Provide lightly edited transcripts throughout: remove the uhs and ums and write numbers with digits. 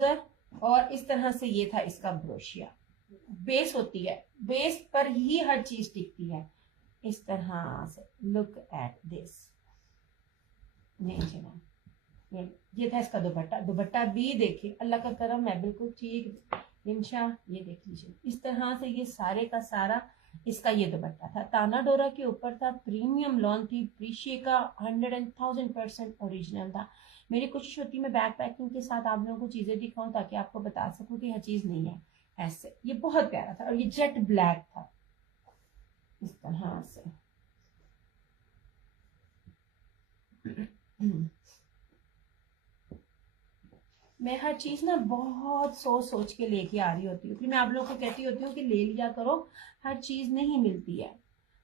और इस तरह से ये था इसका ब्रोशिया। बेस होती है, बेस पर ही हर चीज टिकती है। इस तरह से लुक एट दिस। ये था इसका दुपट्टा। दुपट्टा भी देखिए, अल्लाह का करम है, बिल्कुल ठीक इंशा। ये देख लीजिए, इस तरह से ये सारे का सारा इसका ये दुपट्टा था। ताना डोरा के ऊपर था, प्रीमियम लॉन थी, प्रीशिया का 100,000% ओरिजिनल था। मेरी कोशिश होती है मैं बैक पैकिंग के साथ आप लोगों को चीजें दिखाऊं ताकि आपको बता सकूं कि हर चीज नहीं है। ऐसे ये बहुत प्यारा था, और ये जेट ब्लैक था इस तरह से। मैं हर चीज ना बहुत सोच सोच के लेके आ रही होती हूँ, फिर मैं आप लोगों को कहती होती हूँ कि ले लिया करो। हर चीज नहीं मिलती है,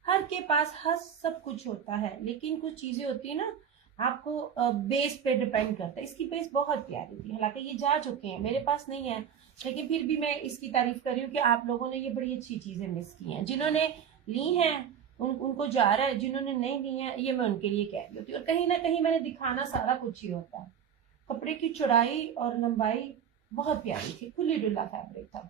हर के पास हर सब कुछ होता है, लेकिन कुछ चीजें होती है ना, आपको बेस पे डिपेंड करता है। इसकी बेस बहुत प्यारी थी, हालांकि ये जा चुके हैं, मेरे पास नहीं है, लेकिन फिर भी मैं इसकी तारीफ कर रही हूँ कि आप लोगों ने ये बड़ी अच्छी चीजें मिस की हैं। जिन्होंने ली हैं उनको जा रहा है, जिन्होंने नहीं ली है ये मैं उनके लिए कह रही होती हूँ। और कहीं ना कहीं मैंने दिखाना सारा कुछ ही होता है। कपड़े की चौड़ाई और लंबाई बहुत प्यारी थी, खुली डुल्ला फैब्रिक था।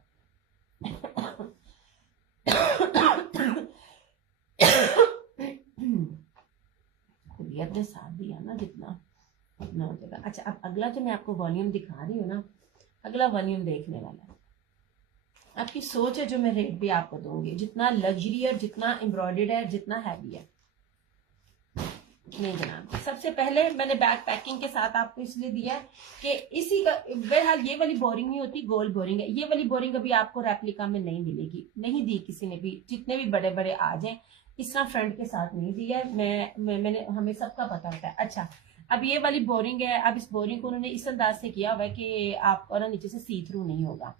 खुलियत ने साथ दिया ना, जितना उतना हो जाएगा। अच्छा, अब अगला जो मैं आपको वॉल्यूम दिखा रही हूँ ना, अगला वॉल्यूम देखने वाला है। आपकी सोच है जो मैं रेट भी आपको दूंगी, जितना लग्जरी है, जितना एम्ब्रॉयडर्ड है, जितना हैवी है। नहीं जनाब, सबसे पहले मैंने बैक पैकिंग के साथ आपको इसलिए दिया है कि इसी का, बहरहाल ये वाली बोरिंग नहीं होती, गोल बोरिंग है। ये वाली बोरिंग अभी आपको रेप्लिका में नहीं मिलेगी, नहीं दी किसी ने भी, जितने भी बड़े बड़े आ जाए इस तरह फ्रंट के साथ नहीं दिया है। मैंने हमें सबका पता होता है। अच्छा, अब ये वाली बोरिंग है, अब इस बोरिंग को उन्होंने इस अंदाज से किया हुआ है कि आपको ना नीचे से सी थ्रू नहीं होगा।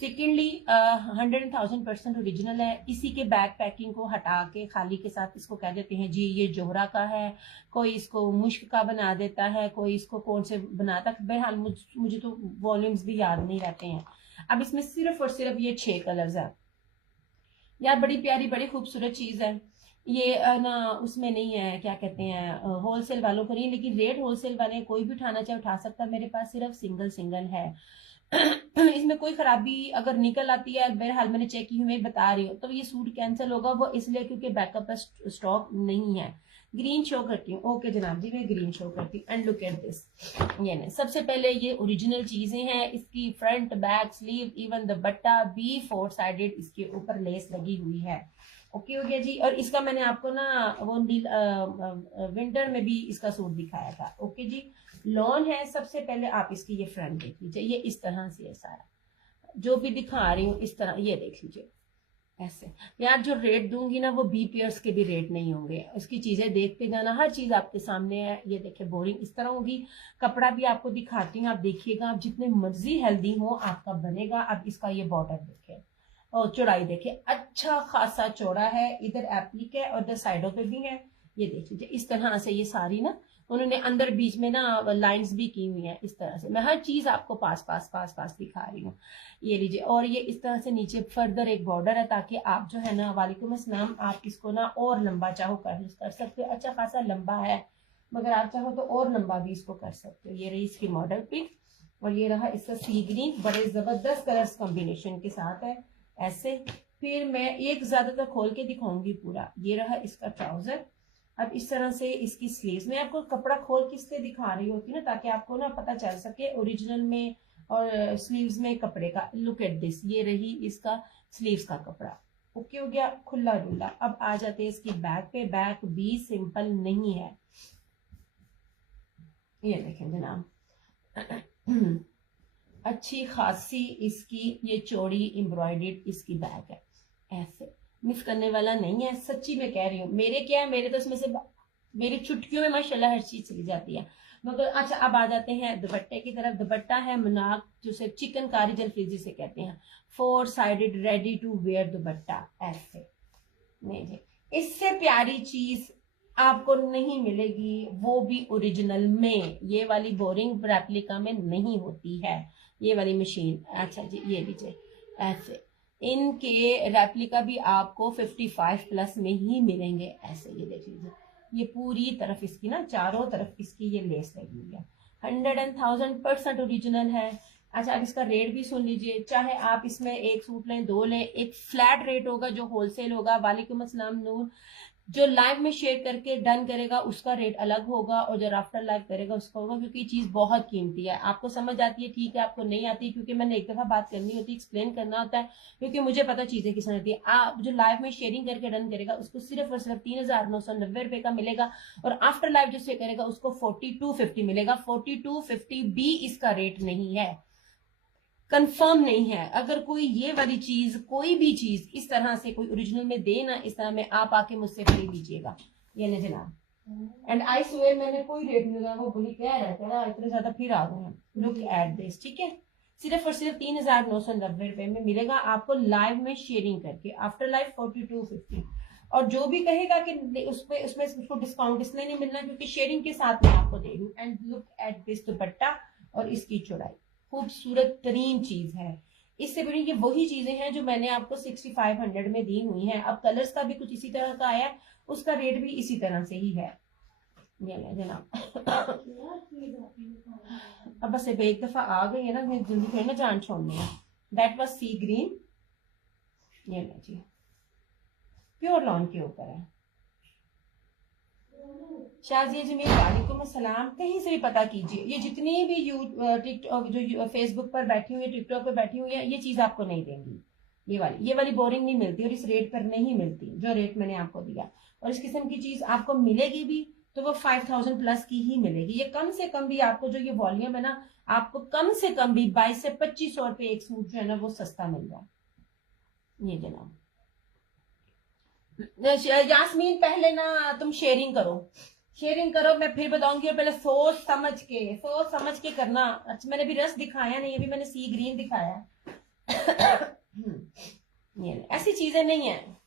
सेकेंडली 100,000% ओरिजिनल है। इसी के बैक पैकिंग को हटा के खाली के साथ इसको कह देते हैं जी ये जोहरा का है, कोई इसको मुश्क का बना देता है, कोई इसको कौन से बनाता है। बहरहाल मुझे तो वॉल्यूम्स भी याद नहीं रहते हैं। अब इसमें सिर्फ और सिर्फ ये 6 कलर्स है यार, बड़ी प्यारी बड़ी खूबसूरत चीज है ये ना। उसमें नहीं है, क्या कहते हैं, होलसेल वालों को नहीं, लेकिन रेट होलसेल वाले कोई भी उठाना चाहे उठा सकता है। मेरे पास सिर्फ सिंगल सिंगल है। इसमें कोई खराबी अगर निकल आती है, बहरहाल मैंने चेक की हुई, मैं बता रही हूँ, तो ये सूट कैंसिल होगा, वो इसलिए क्योंकि बैकअप स्टॉक नहीं है। ग्रीन शो करती हूँ, ओके जनाब जी, मैं ग्रीन शो करती हूँ। एंड लुक एट दिस, ये नहीं, सबसे पहले ये ओरिजिनल चीजें हैं। इसकी फ्रंट बैक स्लीव इवन दुपट्टा भी 4 साइडेड, इसके ऊपर लेस लगी हुई है। ओके हो गया जी। और इसका मैंने आपको ना वो विंटर में भी इसका सूट दिखाया था। ओके जी, लॉन है। सबसे पहले आप इसकी ये फ्रंट देख लीजिए, ये इस तरह से है सारा, जो भी दिखा रही हूँ इस तरह, ये देख लीजिए ऐसे। यार जो रेट दूंगी ना वो बी पेयर्स के भी रेट नहीं होंगे, इसकी चीजें देखते जाना, हर चीज आपके सामने है। ये देखिए बोरिंग इस तरह होगी। कपड़ा भी आपको दिखाती हूँ, आप देखिएगा, आप जितने मर्जी हेल्दी हो आपका बनेगा। अब इसका ये बॉर्डर देखे और चौड़ाई देखे, अच्छा खासा चौड़ा है, इधर एप्लिक है और इधर साइडों पे भी है। ये देख लीजिए इस तरह से, ये सारी ना उन्होंने अंदर बीच में ना लाइंस भी की हुई हैं इस तरह से। मैं हर चीज आपको पास पास पास पास दिखा रही हूँ। ये लीजिए, और ये इस तरह से नीचे फर्दर एक बॉर्डर है, ताकि आप जो है ना, वालेकुम अस्सलाम, आप इसको ना और लंबा चाहो कर सकते हो। अच्छा खासा लंबा है, मगर आप चाहो तो और लंबा भी इसको कर सकते हो। ये रही इसकी मॉडल पिक, और ये रहा इसका सी ग्रीन, बड़े जबरदस्त कलर्स कॉम्बिनेशन के साथ है ऐसे। फिर मैं एक ज्यादातर खोल के दिखाऊंगी पूरा। ये रहा इसका ट्राउजर। अब इस तरह से इसकी स्लीव्स, मैं आपको कपड़ा खोल के इसलिए दिखा रही होती ना, ताकि आपको ना पता चल सके ओरिजिनल में और स्लीव्स में कपड़े का। लुक एट दिस, ये रही इसका स्लीव्स का कपड़ा। ओके हो गया, खुला डुल्ला। अब आ जाते हैं इसकी बैक पे। बैक भी सिंपल नहीं है, ये देखें जनाब, अच्छी खासी इसकी ये चौड़ी एम्ब्रॉयडर्ड इसकी बैक है, ऐसे मिस करने वाला नहीं है, सच्ची मैं कह रही हूँ। मेरे क्या है, मेरे तो इसमें से मेरी चुटकियों में माशाल्लाह हर चीज चली जाती है, मगर अच्छा अब आ जाते हैं दुपट्टे की तरफ। दुपट्टा है मनाक, जिसे चिकनकारी जलफीजी से कहते हैं, 4 sided ready to wear dupatta ऐसे। नहीं जी, इससे प्यारी चीज आपको नहीं मिलेगी, वो भी ओरिजिनल में। ये वाली बोरिंग रेप्लिका में नहीं होती है, ये वाली मशीन। अच्छा जी, ये लीजिए ऐसे, इनके रेप्लिका भी आपको 55 प्लस में ही मिलेंगे ऐसे। ये देख लीजिए, ये पूरी तरफ इसकी ना, चारों तरफ इसकी ये लेस लगी हुई है, 100,000% ओरिजिनल है। अच्छा, अब इसका रेट भी सुन लीजिए, चाहे आप इसमें एक सूट लें, दो लें, एक फ्लैट रेट होगा जो होलसेल होगा। वालेकुम अस्सलाम नूर। जो लाइव में शेयर करके डन करेगा उसका रेट अलग होगा, और जो आफ्टर लाइव करेगा उसका होगा, क्योंकि ये चीज बहुत कीमती है। आपको समझ आती है ठीक है, आपको नहीं आती क्योंकि मैंने एक दफा बात करनी होती है, एक्सप्लेन करना होता है, क्योंकि मुझे पता चीजें किस होती है। आप जो लाइव में शेयरिंग करके डन करेगा उसको सिर्फ और सिर्फ 3,990 का मिलेगा, और आफ्टर लाइव जो शेयर करेगा उसको 4250 मिलेगा। 4250 भी इसका रेट नहीं है, कंफर्म नहीं है। अगर कोई ये वाली चीज, कोई भी चीज इस तरह से कोई ओरिजिनल में दे ना, इस तरह में आप आके मुझसे खरीद लीजिएगा। ये ना जनाब, एंड आई स्वेयर मैंने कोई रेट नहीं दिया। वो बोली क्या रहता है ना, इतने ज्यादा फिर आ गए हैं। लुक एट दिस, ठीक है, सिर्फ और सिर्फ 3,990 में मिलेगा आपको लाइव में शेयरिंग करके। After live 4250। और जो भी कहेगा कि उसमें उसको डिस्काउंट इसलिए नहीं मिलना क्योंकि शेयरिंग के साथ मैं आपको दे रही हूँ। एंड लुक एट दिस दुपट्टा और इसकी चौड़ाई, खूबसूरत तरीन चीज है। इससे बड़ी ये वही चीजें हैं जो मैंने आपको 6500 में दी हुई हैं। अब कलर्स का भी कुछ इसी तरह का आया, उसका रेट भी इसी तरह से ही है। ये ले जनाब। अब बस एक दफा आ गई है ना, मैं जल्दी फिर ना जान छोड़नी है। That was C green. ये ले जी, प्योर लॉन के ऊपर है। शाजिया जमील वालेकुम अस्सलाम। कहीं से भी पता कीजिए, ये जितनी भी टिकटॉक जो फेसबुक पर बैठी हुई है, टिकटॉक पर बैठी हुई है, ये चीज आपको नहीं देंगी। ये वाली बोरिंग नहीं मिलती, और इस रेट पर नहीं मिलती जो रेट मैंने आपको दिया। और इस किस्म की चीज आपको मिलेगी भी तो वो 5000 प्लस की ही मिलेगी। ये कम से कम भी आपको जो ये वॉल्यूम है ना, आपको कम से कम भी 22 से 2500 रुपए एक सूट जो है ना वो सस्ता मिल रहा है। ये जनाब यास्मीन, पहले ना तुम शेयरिंग करो, शेयरिंग करो, मैं फिर बताऊंगी। और पहले सोच समझ के करना। अच्छा, मैंने भी रस दिखाया नहीं, अभी मैंने सी ग्रीन दिखाया। ये ऐसी चीजें नहीं है।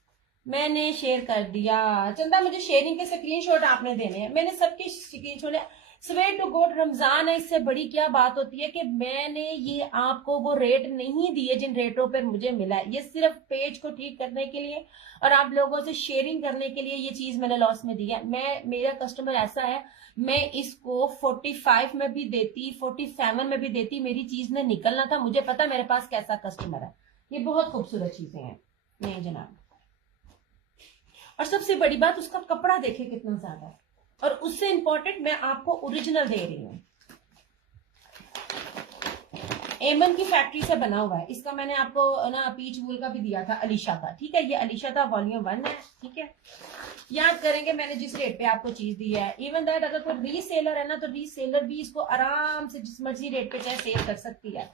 मैंने शेयर कर दिया। चंदा, मुझे शेयरिंग के स्क्रीनशॉट आपने देने हैं, मैंने सबके screenshot. Swear to God, Ramzan है, इससे बड़ी क्या बात होती है कि मैंने ये आपको वो रेट नहीं दिए जिन रेटों पर मुझे मिला है। ये सिर्फ पेज को ठीक करने के लिए और आप लोगों से शेयरिंग करने के लिए ये चीज मैंने लॉस में दी है। मेरा कस्टमर ऐसा है, मैं इसको 45 में भी देती, 47 में भी देती, मेरी चीज ने निकलना था। मुझे पता मेरे पास कैसा कस्टमर है। ये बहुत खूबसूरत चीजें हैं। नहीं जनाब, और सबसे बड़ी बात, उसका कपड़ा देखे कितना ज्यादा है, और उससे इंपॉर्टेंट मैं आपको ओरिजिनल दे रही हूँ। एमन की फैक्ट्री से बना हुआ है। इसका मैंने आपको ना पीच वूल का भी दिया था, अलीशा का, ठीक है। ये अलीशा का वॉल्यूम 1 है, ठीक है। याद करेंगे मैंने जिस रेट पे आपको चीज दी है। इवन दैट अगर कोई रीसेलर है ना, तो रीसेलर भी इसको आराम से जिस मर्जी रेट पे चाहे सेल कर सकती है।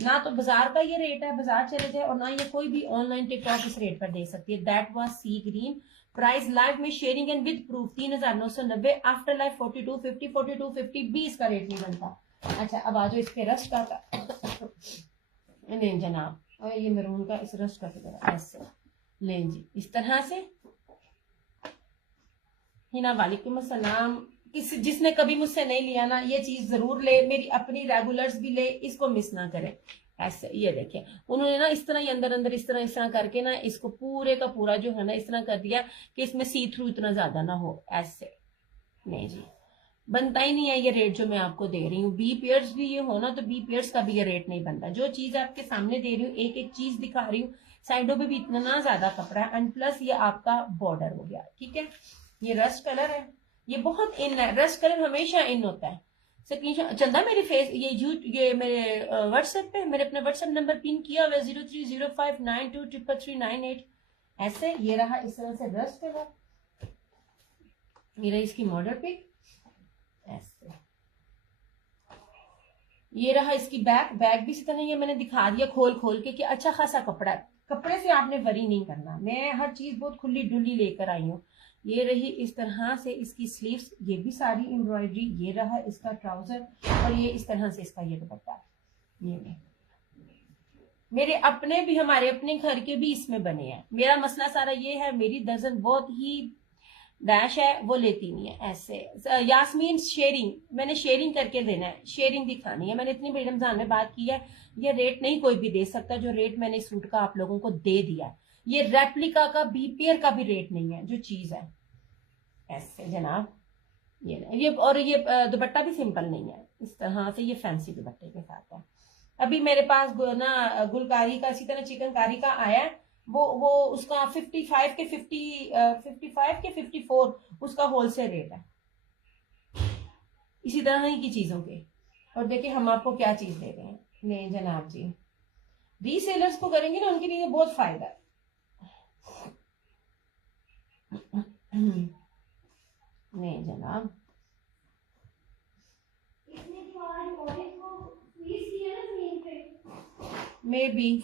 ना तो बाजार का ये रेट है, बाजार चले जाए, और ना ये कोई भी ऑनलाइन टिकटॉक इस रेट पर दे सकती है। That was C green. Price live में sharing and with proof 3,990। After live 4250। 4250 भी इसका रेट नहीं बनता। अच्छा, अब आ जाओ इस पे रस्ट का। नहीं जनाब, और ये मैरून का इस रस्ट का फिगर ऐसे लें जी, इस तरह से। हिना वालेकुम अस्सलाम। जिसने कभी मुझसे नहीं लिया ना, ये चीज जरूर ले, मेरी अपनी रेगुलर्स भी ले, इसको मिस ना करे। ऐसे ये देखिए, उन्होंने ना इस तरह ही अंदर अंदर इस तरह करके ना इसको पूरे का पूरा जो है ना इस तरह कर दिया कि इसमें सी थ्रू इतना ज्यादा ना हो। ऐसे नहीं जी, बनता ही नहीं है ये रेट जो मैं आपको दे रही हूँ। बी पेयर्स भी ये हो ना, तो बी पेयर्स का भी ये रेट नहीं बनता। जो चीज आपके सामने दे रही हूँ, एक एक चीज दिखा रही हूँ, साइडों पे भी इतना ज्यादा कपड़ा है, एंड प्लस ये आपका बॉर्डर हो गया, ठीक है। ये रस्ट कलर है, ये बहुत इन है, रस्ट कलर हमेशा इन होता है। स्क्रीनशॉट चंदा मेरे फेस ये मेरे व्हाट्सएप पे मैंने अपना व्हाट्सएप नंबर पिन किया हुआ 0305923398। ऐसे ये रहा इस तरह से रस्ट कलर, ये रही इसकी मॉडल पिक, ऐसे ये रहा इसकी बैग भी इसी तरह ये मैंने दिखा दिया खोल खोल के कि अच्छा खासा कपड़ा है। कपड़े से आपने वरी नहीं करना, मैं हर चीज बहुत खुली डुली लेकर आई हूँ। ये रही इस तरह से इसकी स्लीव्स, ये भी सारी एम्ब्रॉयडरी। ये रहा इसका ट्राउजर, और ये इस तरह से इसका ये दुपट्टा। ये मेरे अपने भी, हमारे अपने घर के भी इसमें बने हैं। मेरा मसला सारा ये है, मेरी दर्जन बहुत ही डैश है, वो लेती नहीं है। ऐसे यास्मीन, शेयरिंग मैंने शेयरिंग करके देना है, शेयरिंग दिखानी है। मैंने इतनी बड़ी रमजान में बात की है, ये रेट नहीं कोई भी दे सकता जो रेट मैंने इस सूट का आप लोगों को दे दिया। ये रेप्लिका का बीपीएर का भी रेट नहीं है जो चीज है। ऐसे जनाब, ये और ये दुपट्टा भी सिंपल नहीं है, इस तरह से ये फैंसी दुपट्टे के साथ है। अभी मेरे पास ना गुलकारी का, इसी तरह चिकनकारी का आया है, वो उसका 55 के 54 उसका होलसेल रेट है, इसी तरह ही की चीजों के। और देखिए हम आपको क्या चीज दे रहे हैं। नहीं जनाब जी, रीसेलर्स को करेंगे ना, उनके लिए बहुत फायदा है। नहीं जनाब, मे बी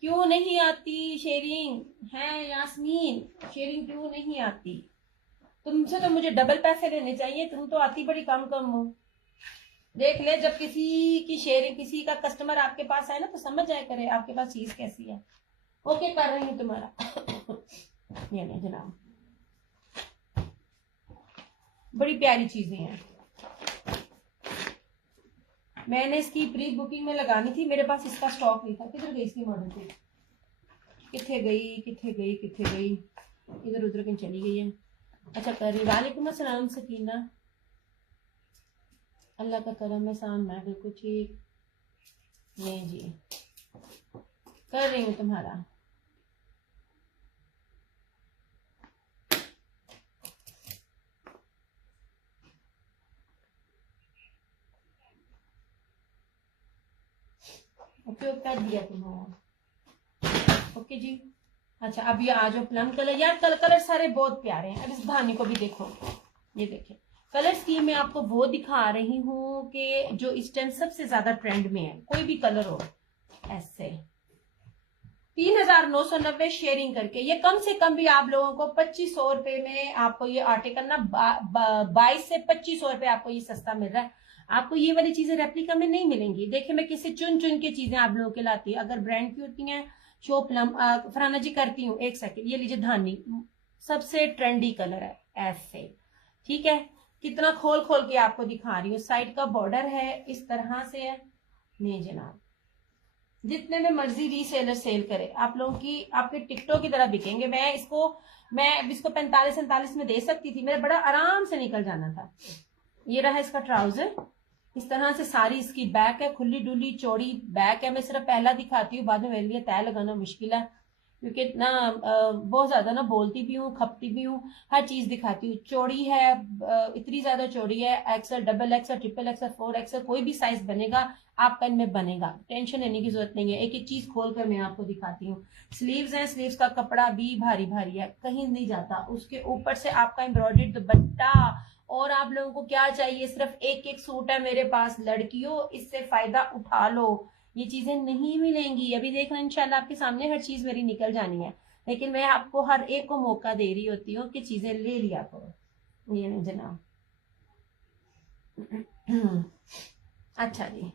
क्यों नहीं आती शेयरिंग है यास्मीन, शेयरिंग क्यों नहीं आती? तुमसे तो मुझे डबल पैसे लेने चाहिए, तुम तो आती बड़ी कम कम हो। देख ले, जब किसी की शेयरिंग, किसी का कस्टमर आपके पास आए ना, तो समझ जाया करे आपके पास चीज कैसी है। ओके कर रही हूँ तुम्हारा। ये नहीं जनाब, बड़ी प्यारी चीजें हैं। मैंने इसकी प्री बुकिंग में लगानी थी, मेरे पास इसका स्टॉक नहीं था। किधर गई इसकी मॉडल थी, किथे गई, इधर उधर कहीं चली गई है। अच्छा कर रही। वालेकुम अस्सलाम सकीना, अल्लाह का करम एहसान, मैं बिल्कुल ठीक। नहीं जी, कर रही हूँ तुम्हारा। ओके कर दिया तुम्हारा। ओके जी। अच्छा अब ये आ जाओ प्लम कलर। यार कलर सारे बहुत प्यारे हैं। अब इस धानी को भी देखो, ये देखिए कलर स्कीम में आपको वो दिखा रही हूँ कि जो इस टाइम सबसे ज्यादा ट्रेंड में है। कोई भी कलर हो ऐसे 3,990 शेयरिंग करके, ये कम से कम भी आप लोगों को 2500 रुपए में आपको ये आर्टिकल ना 22 से 2500 रुपए आपको ये सस्ता मिल रहा है। आपको ये वाली चीजें रेप्लिका में नहीं मिलेंगी। देखिए मैं किसी चुन चुन के चीजें आप लोगों के लाती हूँ। अगर ब्रांड की होती हैं शो प्लम, फराना जी करती हूँ। एक सेकेंड, ये लीजिए धानी, सबसे ट्रेंडी कलर है ऐसे, ठीक है। कितना खोल खोल के आपको दिखा रही हूँ। साइड का बॉर्डर है इस तरह से है। नहीं जनाब, जितने में मर्जी रीसेलर सेल करे, आप लोगों की आपके टिकटों की तरह बिकेंगे। मैं इसको 45-47 में दे सकती थी, मेरा बड़ा आराम से निकल जाना था। ये रहा इसका ट्राउजर, इस तरह से सारी इसकी बैक है, खुली डुली चौड़ी बैक है। मैं सिर्फ पहला दिखाती हूँ, बाद में मेरे लिए तय लगाना मुश्किल है, क्योंकि ना बहुत ज्यादा ना बोलती भी हूँ, खपती भी हूँ, हर चीज दिखाती हूँ। चौड़ी है, इतनी ज्यादा चौड़ी है। Axle, double axle, triple axle, 4 axle, कोई भी साइज बनेगा आपका इनमें बनेगा, टेंशन लेने की जरूरत नहीं है। एक एक चीज खोल कर मैं आपको दिखाती हूँ। स्लीव्स हैं, स्लीव्स का कपड़ा भी भारी भारी है, कहीं नहीं जाता। उसके ऊपर से आपका एम्ब्रॉयडर्ड दुपट्टा। और आप लोगों को क्या चाहिए, सिर्फ एक एक सूट है मेरे पास। लड़कियों इससे फायदा उठा लो, ये चीजें नहीं मिलेंगी। अभी देखना इंशाल्लाह आपके सामने हर चीज मेरी निकल जानी है, लेकिन मैं आपको हर एक को मौका दे रही होती हूँ कि चीजें ले लिया करो। ये नहीं जनाब। अच्छा जी,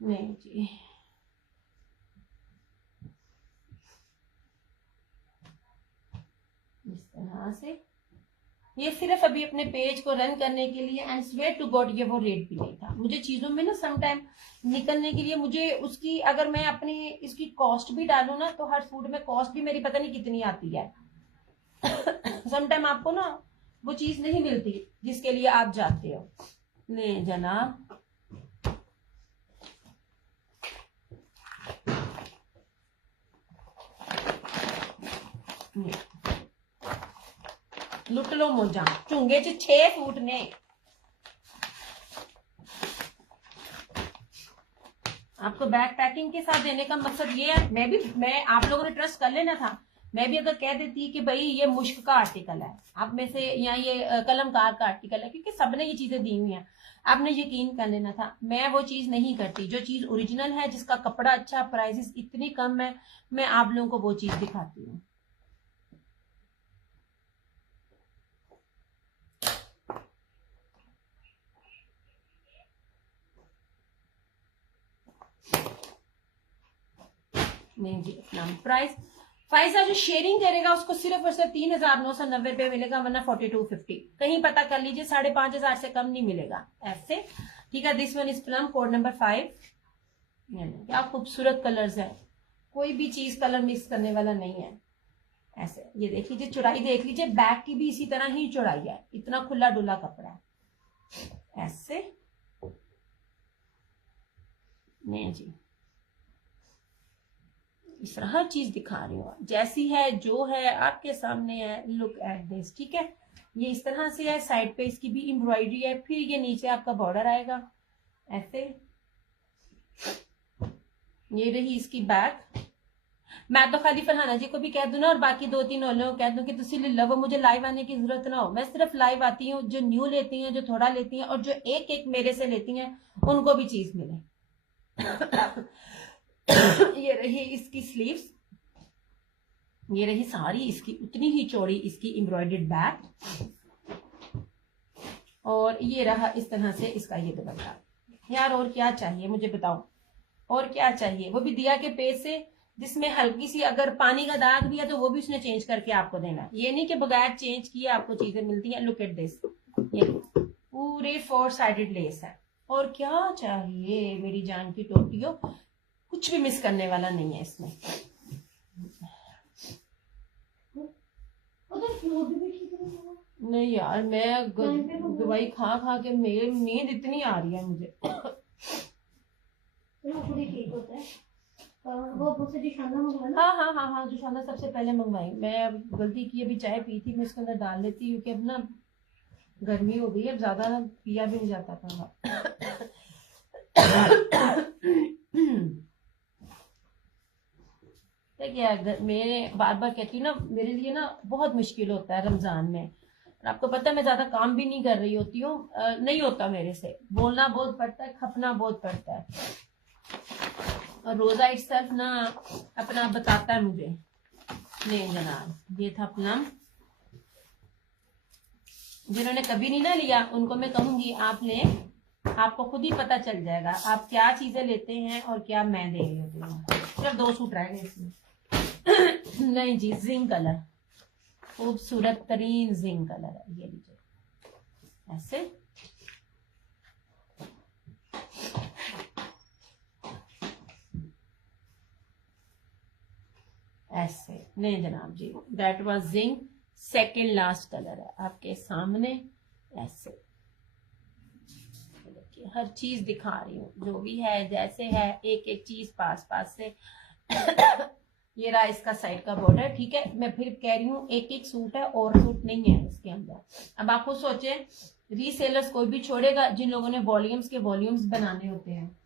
नहीं जी, इस तरह से ये सिर्फ अभी अपने पेज को रन करने के लिए। एंड स्वेयर टू गॉड ये वो रेट भी नहीं था। मुझे चीजों में ना सम टाइम निकलने के लिए, मुझे उसकी अगर मैं अपनी इसकी कॉस्ट भी डालू ना, तो हर फूड में कॉस्ट भी मेरी पता नहीं कितनी आती है। सम टाइम आपको ना वो चीज नहीं मिलती जिसके लिए आप जाते हो। नहीं जनाब, लुट लो मोजा, चुंगे च 6 सूट ने। आपको बैक पैकिंग के साथ देने का मकसद ये है, मैं आप लोगों ने ट्रस्ट कर लेना था। मैं भी अगर कह देती कि भाई ये मुश्क का आर्टिकल है आप में से, या ये कलमकार का आर्टिकल है, क्योंकि सबने ये चीजें दी हुई हैं, आपने यकीन कर लेना था। मैं वो चीज नहीं करती। जो चीज ओरिजिनल है, जिसका कपड़ा अच्छा, प्राइसेस इतनी कम है, मैं आप लोगों को वो चीज दिखाती हूँ। नहीं जी, इतना प्राइस फाइजा जो शेयरिंग करेगा उसको सिर्फ और सिर्फ 3,990 रुपए मिलेगा, वरना 4250। कहीं पता कर लीजिए, 5,500 से कम नहीं मिलेगा ऐसे, ठीक है। This one is plum, code number 5। क्या खूबसूरत कलर्स है, कोई भी चीज कलर मिक्स करने वाला नहीं है। ऐसे ये देख लीजिए, चौड़ाई देख लीजिए, बैक की भी इसी तरह ही चौड़ाई है, इतना खुला डुला कपड़ा है। ऐसे नहीं जी, इस तरह हर चीज दिखा रही हूँ, जैसी है जो है आपके सामने है। लुक एट दिस, ठीक है। ये इस तरह से है, साइड पे इसकी भी एम्ब्रॉयडरी है, फिर ये नीचे आपका बॉर्डर आएगा ऐसे। ये रही इसकी बैक। मैं तो खाली फरहाना जी को भी कह दूं ना, और बाकी 2-3 लोगों को कह दूं कि तुसी ले लो, मुझे लाइव आने की जरूरत ना हो। मैं सिर्फ लाइव आती हूँ, जो न्यू लेती हैं, जो थोड़ा लेती हैं, और जो एक एक मेरे से लेती हैं, उनको भी चीज मिले। ये रही इसकी स्लीव्स, ये रही सारी इसकी उतनी ही चौड़ी इसकी एम्ब्रॉयडर्ड बैक, और ये रहा इस तरह से इसका ये दुपट्टा। यार और क्या चाहिए मुझे बताओ, और क्या चाहिए? वो भी दिया के पेज से, जिसमें हल्की सी अगर पानी का दाग भी है तो वो भी उसने चेंज करके आपको देना है। ये नहीं कि बगैर चेंज किए आपको चीजें मिलती हैं। लुक एट दिस, ये पूरे 4 साइडेड लेस है। और क्या चाहिए मेरी जान की टोटियों, कुछ भी मिस करने वाला नहीं है इसमें। नहीं यार, मैं दवाई खा खा के मेरी नींद इतनी आ रही है मुझे। ठीक होता है वो हाँ हाँ हाँ हाँ, जुशाना सबसे पहले मंगवाई। मैं गलती की, अभी चाय पी थी, मैं इसके अंदर डाल लेती क्योंकि अब ना गर्मी हो गई है, ज्यादा ना पिया भी नहीं जाता था। देखिए मेरे बार बार कहती हूँ ना, मेरे लिए ना बहुत मुश्किल होता है रमजान में। और आपको पता है मैं ज्यादा काम भी नहीं कर रही होती हूँ, नहीं होता मेरे से, बोलना बहुत पड़ता है, खपना बहुत पड़ता है। और रोजा इट्सल्फ ना अपना बताता है मुझे। नहीं जनाब, ये था अपना, जिन्होंने कभी नहीं ना लिया उनको मैं कहूंगी आप लें, आपको खुद ही पता चल जाएगा आप क्या चीजें लेते हैं और क्या मैं दे रही होती हूँ। सिर्फ 2 सूट रह गए इसमें। नहीं जी, जिंक कलर, खूबसूरत तरीन जिंक कलर है। ये लीजिए ऐसे, ऐसे। नहीं जनाब जी, that was zinc, second last colour है आपके सामने ऐसे। देखिए हर चीज दिखा रही हूँ, जो भी है जैसे है, एक एक चीज पास पास से। ये रहा इसका साइड का बॉर्डर, ठीक है। मैं फिर कह रही हूँ एक एक सूट है, और सूट नहीं है इसके अंदर। अब आपको सोचे, रीसेलर्स कोई भी छोड़ेगा जिन लोगों ने वॉल्यूम्स के वॉल्यूम्स बनाने होते हैं।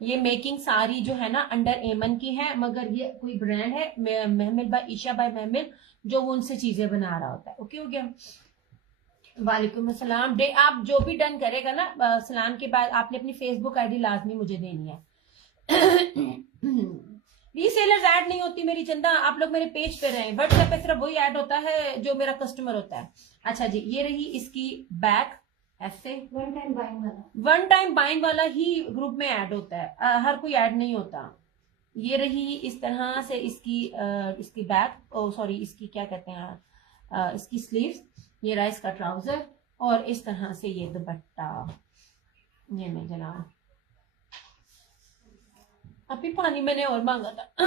ये मेकिंग सारी जो है ना अंडर एमन की है, मगर ये कोई ब्रांड है महमिल बाय ईशा बाय महमिल, जो वो उनसे चीजें बना रहा होता है। ओके हो गया। वालेकुम अस्सलाम। डे आप जो भी डन करेगा ना सलाम के बाद आपने अपनी फेसबुक आईडी लाजमी मुझे देनी है। रीसेलर्स ऐड नहीं होती मेरी चंदा, आप लोग मेरे पेज पे रहे, व्हाट्सएप पे सिर्फ वही ऐड होता है जो मेरा कस्टमर होता है। अच्छा जी, ये रही इसकी बैक ऐसे। वन टाइम बाइंग वाला ही ग्रुप में ऐड होता है, हर कोई ऐड नहीं होता। ये रही इस तरह से इसकी बैक, सॉरी इसकी क्या कहते हैं, इसकी स्लीव्स। ये रहा इसका ट्राउजर, और इस तरह से ये दुपट्टा। ये मैं जनाब अभी पानी मैंने और मांगा था।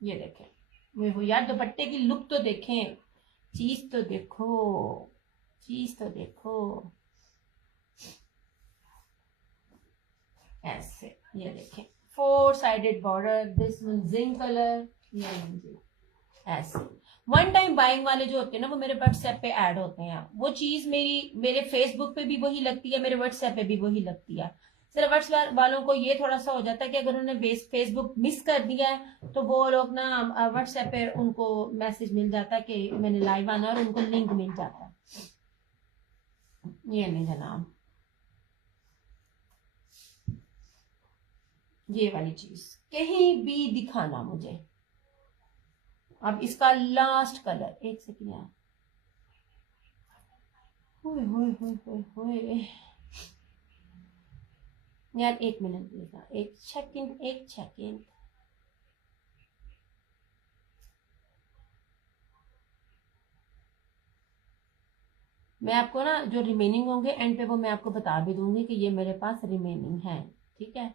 ये देखें, वे हो यार, दुपट्टे की लुक तो देखें, चीज तो देखो, चीज तो देखो ऐसे। ये देखें 4 sided border, this one zinc colour. ये ऐसे 1 टाइम बाइंग वाले जो होते हैं ना, वो मेरे व्हाट्सएप पे ऐड होते हैं। वो चीज मेरे फेसबुक पे भी वही लगती है, मेरे व्हाट्सएप पे भी वही लगती है। सिर्फ व्हाट्सएप वालों को ये थोड़ा सा हो जाता है कि अगर उन्होंने फेसबुक मिस कर दिया है तो वो लोग ना व्हाट्सएप पे उनको मैसेज मिल जाता है कि मैंने लाइव आना, और उनको लिंक मिल जाता है। ये नहीं जनाब, ये वाली चीज कहीं भी दिखाना मुझे। अब इसका लास्ट कलर, एक सेकेंड यार, होए होए होए होए होए यार, 1 मिनट देगा, एक सेकेंड, 1 सेकेंड। मैं आपको ना जो रिमेनिंग होंगे एंड पे वो मैं आपको बता भी दूंगी कि ये मेरे पास रिमेनिंग है, ठीक है।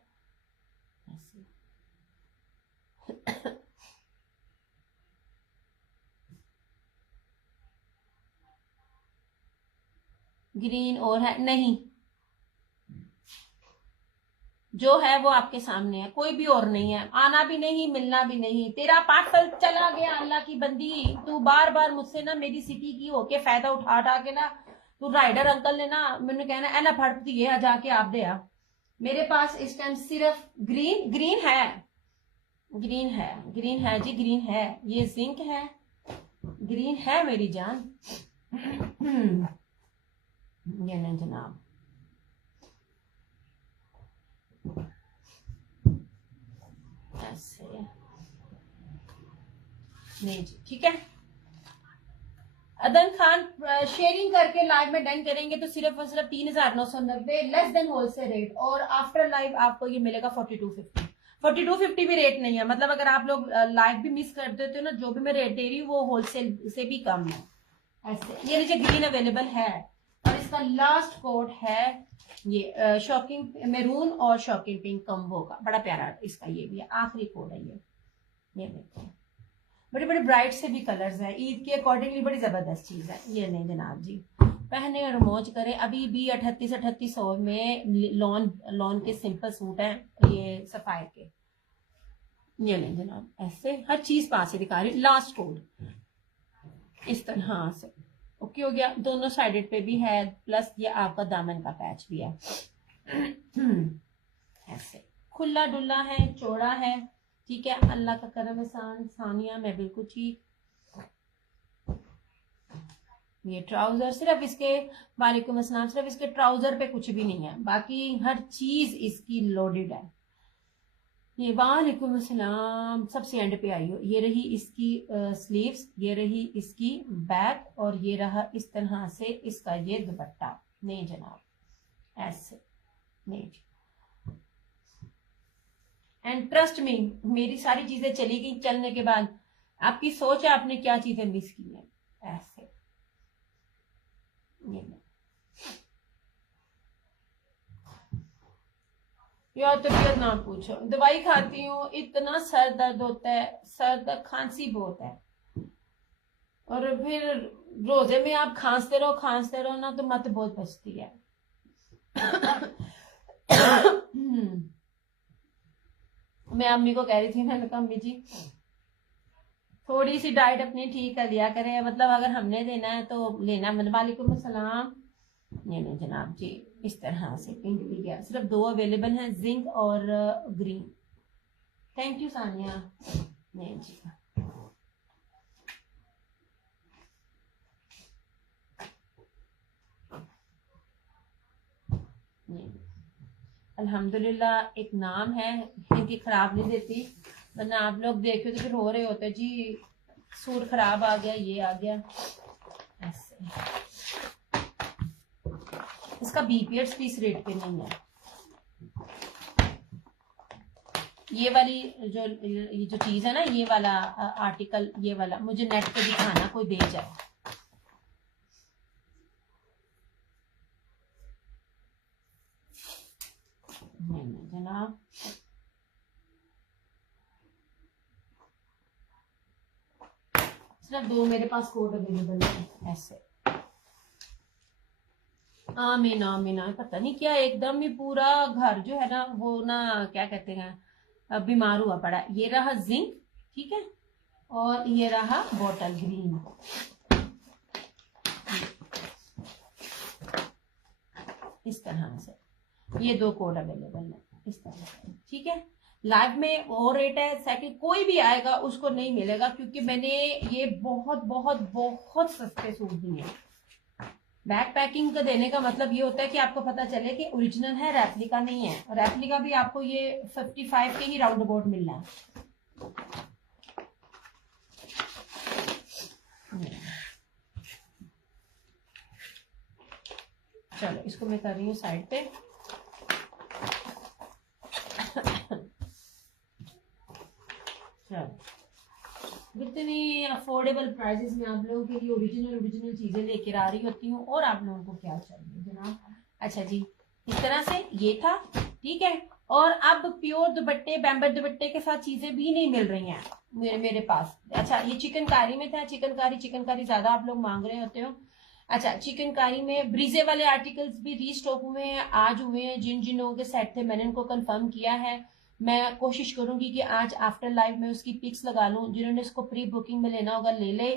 ऐसे ग्रीन और है नहीं, जो है वो आपके सामने है, कोई भी और नहीं है, आना भी नहीं मिलना भी नहीं। तेरा पार्सल चला गया अल्लाह की बंदी, तू बार बार मुझसे ना मेरी सिटी की होके फायदा उठा उठा के ना, तू राइडर अंकल ने ना मैंने कहना है ना फट ये जाके आप दे आ। मेरे पास इस टाइम सिर्फ ग्रीन ग्रीन है, ग्रीन है, ग्रीन है जी, ग्रीन है, ये जिंक है, ग्रीन है मेरी जान। ये नहीं जनाब, ऐसे नहीं जी, ठीक है। अदन खान शेयरिंग करके लाइव में डन करेंगे तो सिर्फ और सिर्फ 3990 लेस देन होलसेल रेट, और आफ्टर लाइव आपको ये मिलेगा 4250। 4250 भी रेट नहीं है, मतलब अगर आप लोग लाइव भी मिस कर देते हो ना, जो भी मैं रेट दे रही हूँ वो होलसेल से भी कम है। ऐसे ये नीचे ग्रीन अवेलेबल है, और इसका लास्ट कोड है ये शॉकिंग मैरून और शॉकिंग पिंक कम्बो का, बड़ा प्यारा इसका ये भी है, आखिरी कोड है ये देखिए, बड़े बड़े ब्राइट से भी कलर्स हैं, ईद के अकॉर्डिंगली बड़ी जबरदस्त चीज है। ये नहीं जनाब जी, पहने और मौज करें। अभी भी 3800 में लॉन के सिंपल सूट हैं ये सफायर के। ये नहीं जनाब, ऐसे हर चीज पास से दिखा रही हूँ। लास्ट कोड इस तरह से ओके हो गया, दोनों साइडेड पे भी है, प्लस ये आपका दामन का पैच भी है। ऐसे खुला डुल्ला है, चौड़ा है, ठीक है, अल्लाह का करम एहसान। सानिया मैं बिल्कुल ठीक। ये ट्राउजर सिर्फ इसके, वालेकुम अस्सलाम, सिर्फ इसके ट्राउजर पे कुछ भी नहीं है, बाकी हर चीज इसकी लोडेड है। ये वालेकुम अस्सलाम, सबसे एंड पे आई हो। ये रही इसकी स्लीव्स, ये रही इसकी बैक, और ये रहा इस तरह से इसका ये दुपट्टा। नहीं जनाब, ऐसे नहीं। एंड ट्रस्ट मी, मेरी सारी चीजें चली गई, चलने के बाद आपकी सोच है आपने क्या चीजें मिस की हैं। ऐसे ये यार तबीयत ना पूछो, दवाई खाती हूँ, इतना सर दर्द होता है, सर दर्द, खांसी बहुत है, और फिर रोजे में आप खांसते रहो ना तो मत बहुत बचती है। मैं अम्मी को कह रही थी, मैंने कहा अम्मी जी थोड़ी सी डाइट अपनी ठीक कर लिया करें, मतलब अगर हमने देना है तो लेना। वालेकुम अस्सलाम। नहीं जनाब जी, इस तरह से पिंक भी गया, सिर्फ 2 अवेलेबल हैं, जिंक और ग्रीन। Thank you Sania. नहीं जी, अल्हम्दुलिल्लाह एक नाम है, इनकी खराब नहीं देती, वरना आप लोग देखो तो फिर हो रहे होते जी सूट खराब आ गया, ये आ गया। ऐसे इसका बीपीएड्स भी इस रेट पे नहीं है। ये वाली जो चीज है ना, ये वाला आर्टिकल, ये वाला मुझे नेट पे दिखाना, कोई दे जाए। नहीं जनाब, सिर्फ 2 मेरे पास कोड अवेलेबल है। ऐसे आमीन आमीन, पता नहीं क्या एकदम ही पूरा घर जो है ना वो ना क्या कहते हैं बीमार हुआ पड़ा। ये रहा जिंक, ठीक है, और ये रहा बॉटल ग्रीन। इस तरह से ये 2 कोड अवेलेबल है इस तरह से, ठीक है। लाइव में वो रेट है, सेकंड कोई भी आएगा उसको नहीं मिलेगा, क्योंकि मैंने ये बहुत बहुत बहुत सस्ते सूट दिए हैं। बैक पैकिंग का देने का मतलब ये होता है कि आपको पता चले कि ओरिजिनल है, रेप्लिका नहीं है। रेप्लिका भी आपको ये 55 के ही राउंड अबाउट मिलना है। चलो इसको मैं कर रही हूँ साइड पे। चलो इतनी अफोर्डेबल प्राइसेस में आप लोगों के लिए ओरिजिनल चीजें लेकर आ रही होती हूँ, और आप लोगों को क्या चाहिए जनाब। अच्छा जी, इस तरह से ये था, ठीक है। और अब प्योर दुपट्टे, बैम्बर दुपट्टे के साथ चीजें भी नहीं मिल रही हैं मेरे पास। अच्छा ये चिकनकारी में था, चिकनकारी ज्यादा आप लोग मांग रहे होते हो, अच्छा, चिकनकारी में ब्रीजे वाले आर्टिकल्स भी रीस्टॉक हुए हैं, आज हुए हैं। जिन जिन लोगों के सेट थे मैंने उनको कंफर्म किया है। मैं कोशिश करूंगी कि आज आफ्टर लाइव में उसकी पिक्स लगा लूं। जिन्होंने इसको प्री बुकिंग में लेना होगा ले ले,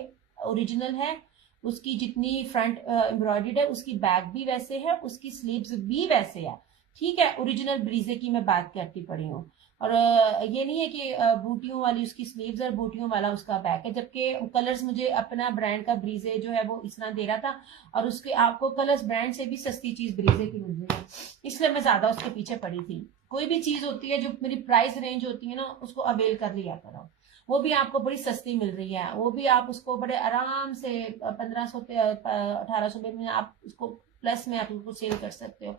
ओरिजिनल है। उसकी जितनी फ्रंट एम्ब्रॉयडर्ड है, उसकी बैक भी वैसे है, उसकी स्लीव्स भी वैसे है। ठीक है, ओरिजिनल ब्रीजे की मैं बात करती पड़ी हूँ। और ये नहीं है कि बूटियों वाली उसकी स्लीव्स और बूटियों वाला उसका बैक है, जबकि कलर्स मुझे अपना ब्रांड का ब्रीजे जो है वो इस तरह दे रहा था, और उसके आपको कलर्स ब्रांड से भी सस्ती चीज ब्रीजे की मिल रही है, इसलिए मैं ज्यादा उसके पीछे पड़ी थी। कोई भी चीज होती है जो मेरी प्राइस रेंज होती है ना, उसको अवेल कर लिया करो। वो भी आपको बड़ी सस्ती मिल रही है, वो भी आप उसको बड़े आराम से 1500 1800 में आप उसको प्लस में आप उसको सेल कर सकते हो।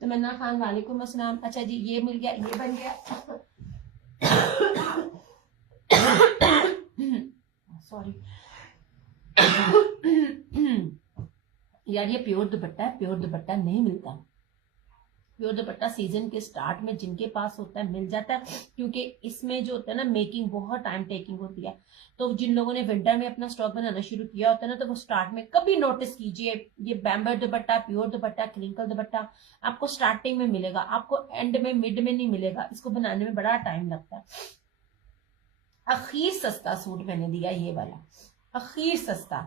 तो मन्ना खान वालेकुम अस्सलाम। अच्छा जी, ये मिल गया, ये बन गया। सॉरी यार, ये प्योर दुपट्टा है, प्योर दुपट्टा नहीं मिलता। प्योर दुपट्टा सीजन के स्टार्ट में जिनके पास होता है मिल जाता है, क्योंकि इसमें जो होता है ना मेकिंग बहुत टाइम टेकिंग होती है। तो जिन लोगों ने विंटर में अपना स्टॉक बनाना शुरू किया होता है ना, तो वो स्टार्ट में कभी नोटिस कीजिए, ये बैम्बर दुपट्टा, प्योर दुपट्टा, क्रिंकल दुपट्टा आपको स्टार्टिंग में मिलेगा, आपको एंड में मिड में नहीं मिलेगा। इसको बनाने में बड़ा टाइम लगता है। अखीर सस्ता सूट मैंने दिया ये वाला, अखीर सस्ता।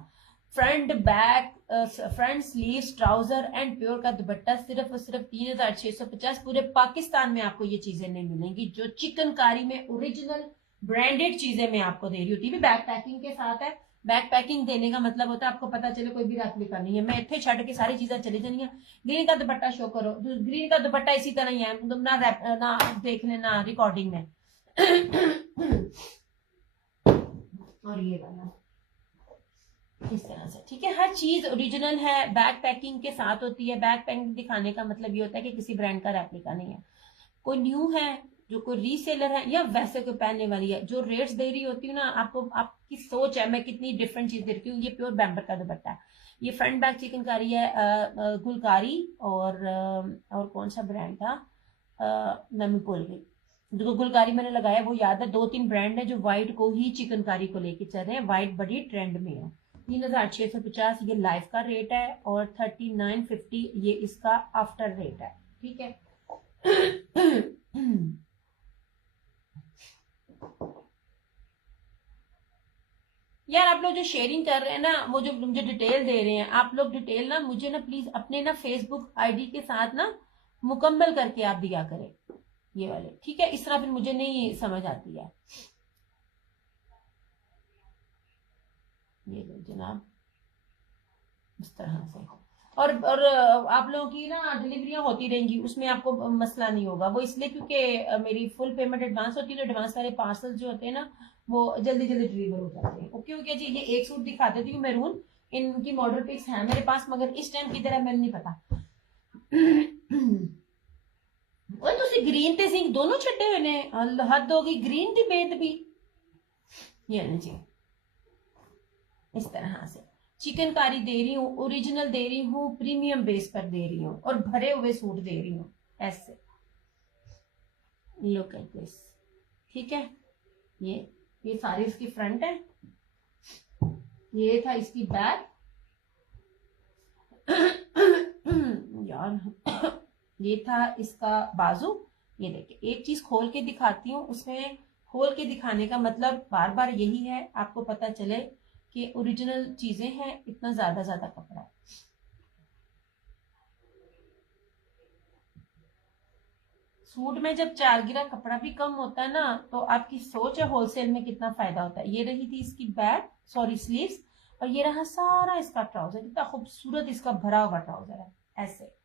Front back, front sleeve, trouser and pure का दुपट्टा सिर्फ और सिर्फ 3650। पूरे पाकिस्तान में आपको ये चीजें नहीं मिलेंगी जो चिकनकारी में ओरिजिनल ब्रांडेड चीजें मैं आपको दे रही होती है। बैक पैकिंग के साथ है। बैक पैकिंग देने का मतलब होता है आपको पता चले कोई भी रेप्लिका नहीं है, मैं इतने छड़ के सारी चीजें चली जानी है। ग्रीन का दुपट्टा शो करो, ग्रीन का दुपट्टा इसी तरह ही है, तुम ना देख लेना रिकॉर्डिंग में। और ये वाला इस तरह से, ठीक है। हर चीज ओरिजिनल है, बैक पैकिंग के साथ होती है। बैक पैकिंग दिखाने का मतलब ये होता है कि किसी ब्रांड का रेप्लिका नहीं है, कोई न्यू है, जो कोई रीसेलर है, या वैसे कोई पहनने वाली है। जो रेट्स दे रही होती हूँ ना आपको, आपकी सोच है मैं कितनी डिफरेंट चीज दे रही हूँ। ये प्योर बैम्बर का दुपट्टा है, ये फ्रंट बैक चिकनकारी है, गुलकारी और कौन सा ब्रांड था, मैं भूल गई। जो गुलकारी मैंने लगाया वो याद है। 2-3 ब्रांड है जो व्हाइट को ही चिकनकारी को लेके चल रहे हैं, व्हाइट बड़ी ट्रेंड में है। 3650 ये लाइव का रेट है, और 3950 ये इसका आफ्टर रेट है, ठीक है। यार आप लोग जो शेयरिंग कर रहे हैं ना, वो जो मुझे डिटेल दे रहे हैं, आप लोग डिटेल ना मुझे ना प्लीज अपने ना फेसबुक आईडी के साथ ना मुकम्मल करके आप दिया करें ये वाले, ठीक है। इस तरह फिर मुझे नहीं समझ आती है। ये लो जनाब, इस तरह से। और आप लोगों की ना डिलीवरियां होती रहेंगी, उसमें आपको मसला नहीं होगा। वो इसलिए क्योंकि मेरी फुल पेमेंट एडवांस होती है, तो एडवांस वाले पार्सल जो होते हैं ना वो जल्दी जल्दी डिलीवर हो जाते हैं। ओके ओके जी, ये एक सूट दिखा देती हूँ मैरून, इनकी मॉडल पिक्स है मेरे पास, मगर इस टाइम की तरह मैंने नहीं पता। और तुसी ग्रीन ते सिंह दोनों छड्डे हुए ने, हद हो गई, ग्रीन दी बेत भी। ये नहीं जी, इस तरह से चिकनकारी दे रही हूँ, ओरिजिनल दे रही हूँ, प्रीमियम बेस पर दे रही हूँ, और भरे हुए सूट दे रही हूँ ऐसे। लुक एट दिस, ठीक है। ये सारी इसकी फ्रंट है, ये था इसकी बैक। यार ये था इसका बाजू। ये देखिए, एक चीज खोल के दिखाती हूँ, उसमें खोल के दिखाने का मतलब बार बार यही है, आपको पता चले कि ओरिजिनल चीजें हैं, इतना ज्यादा कपड़ा है। सूट में जब 4 गिरा कपड़ा भी कम होता है ना, तो आपकी सोच है होलसेल में कितना फायदा होता है। ये रही थी इसकी बैक, सॉरी स्लीव्स, और ये रहा सारा इसका ट्राउजर। कितना खूबसूरत इसका भरा हुआ ट्राउजर है ऐसे।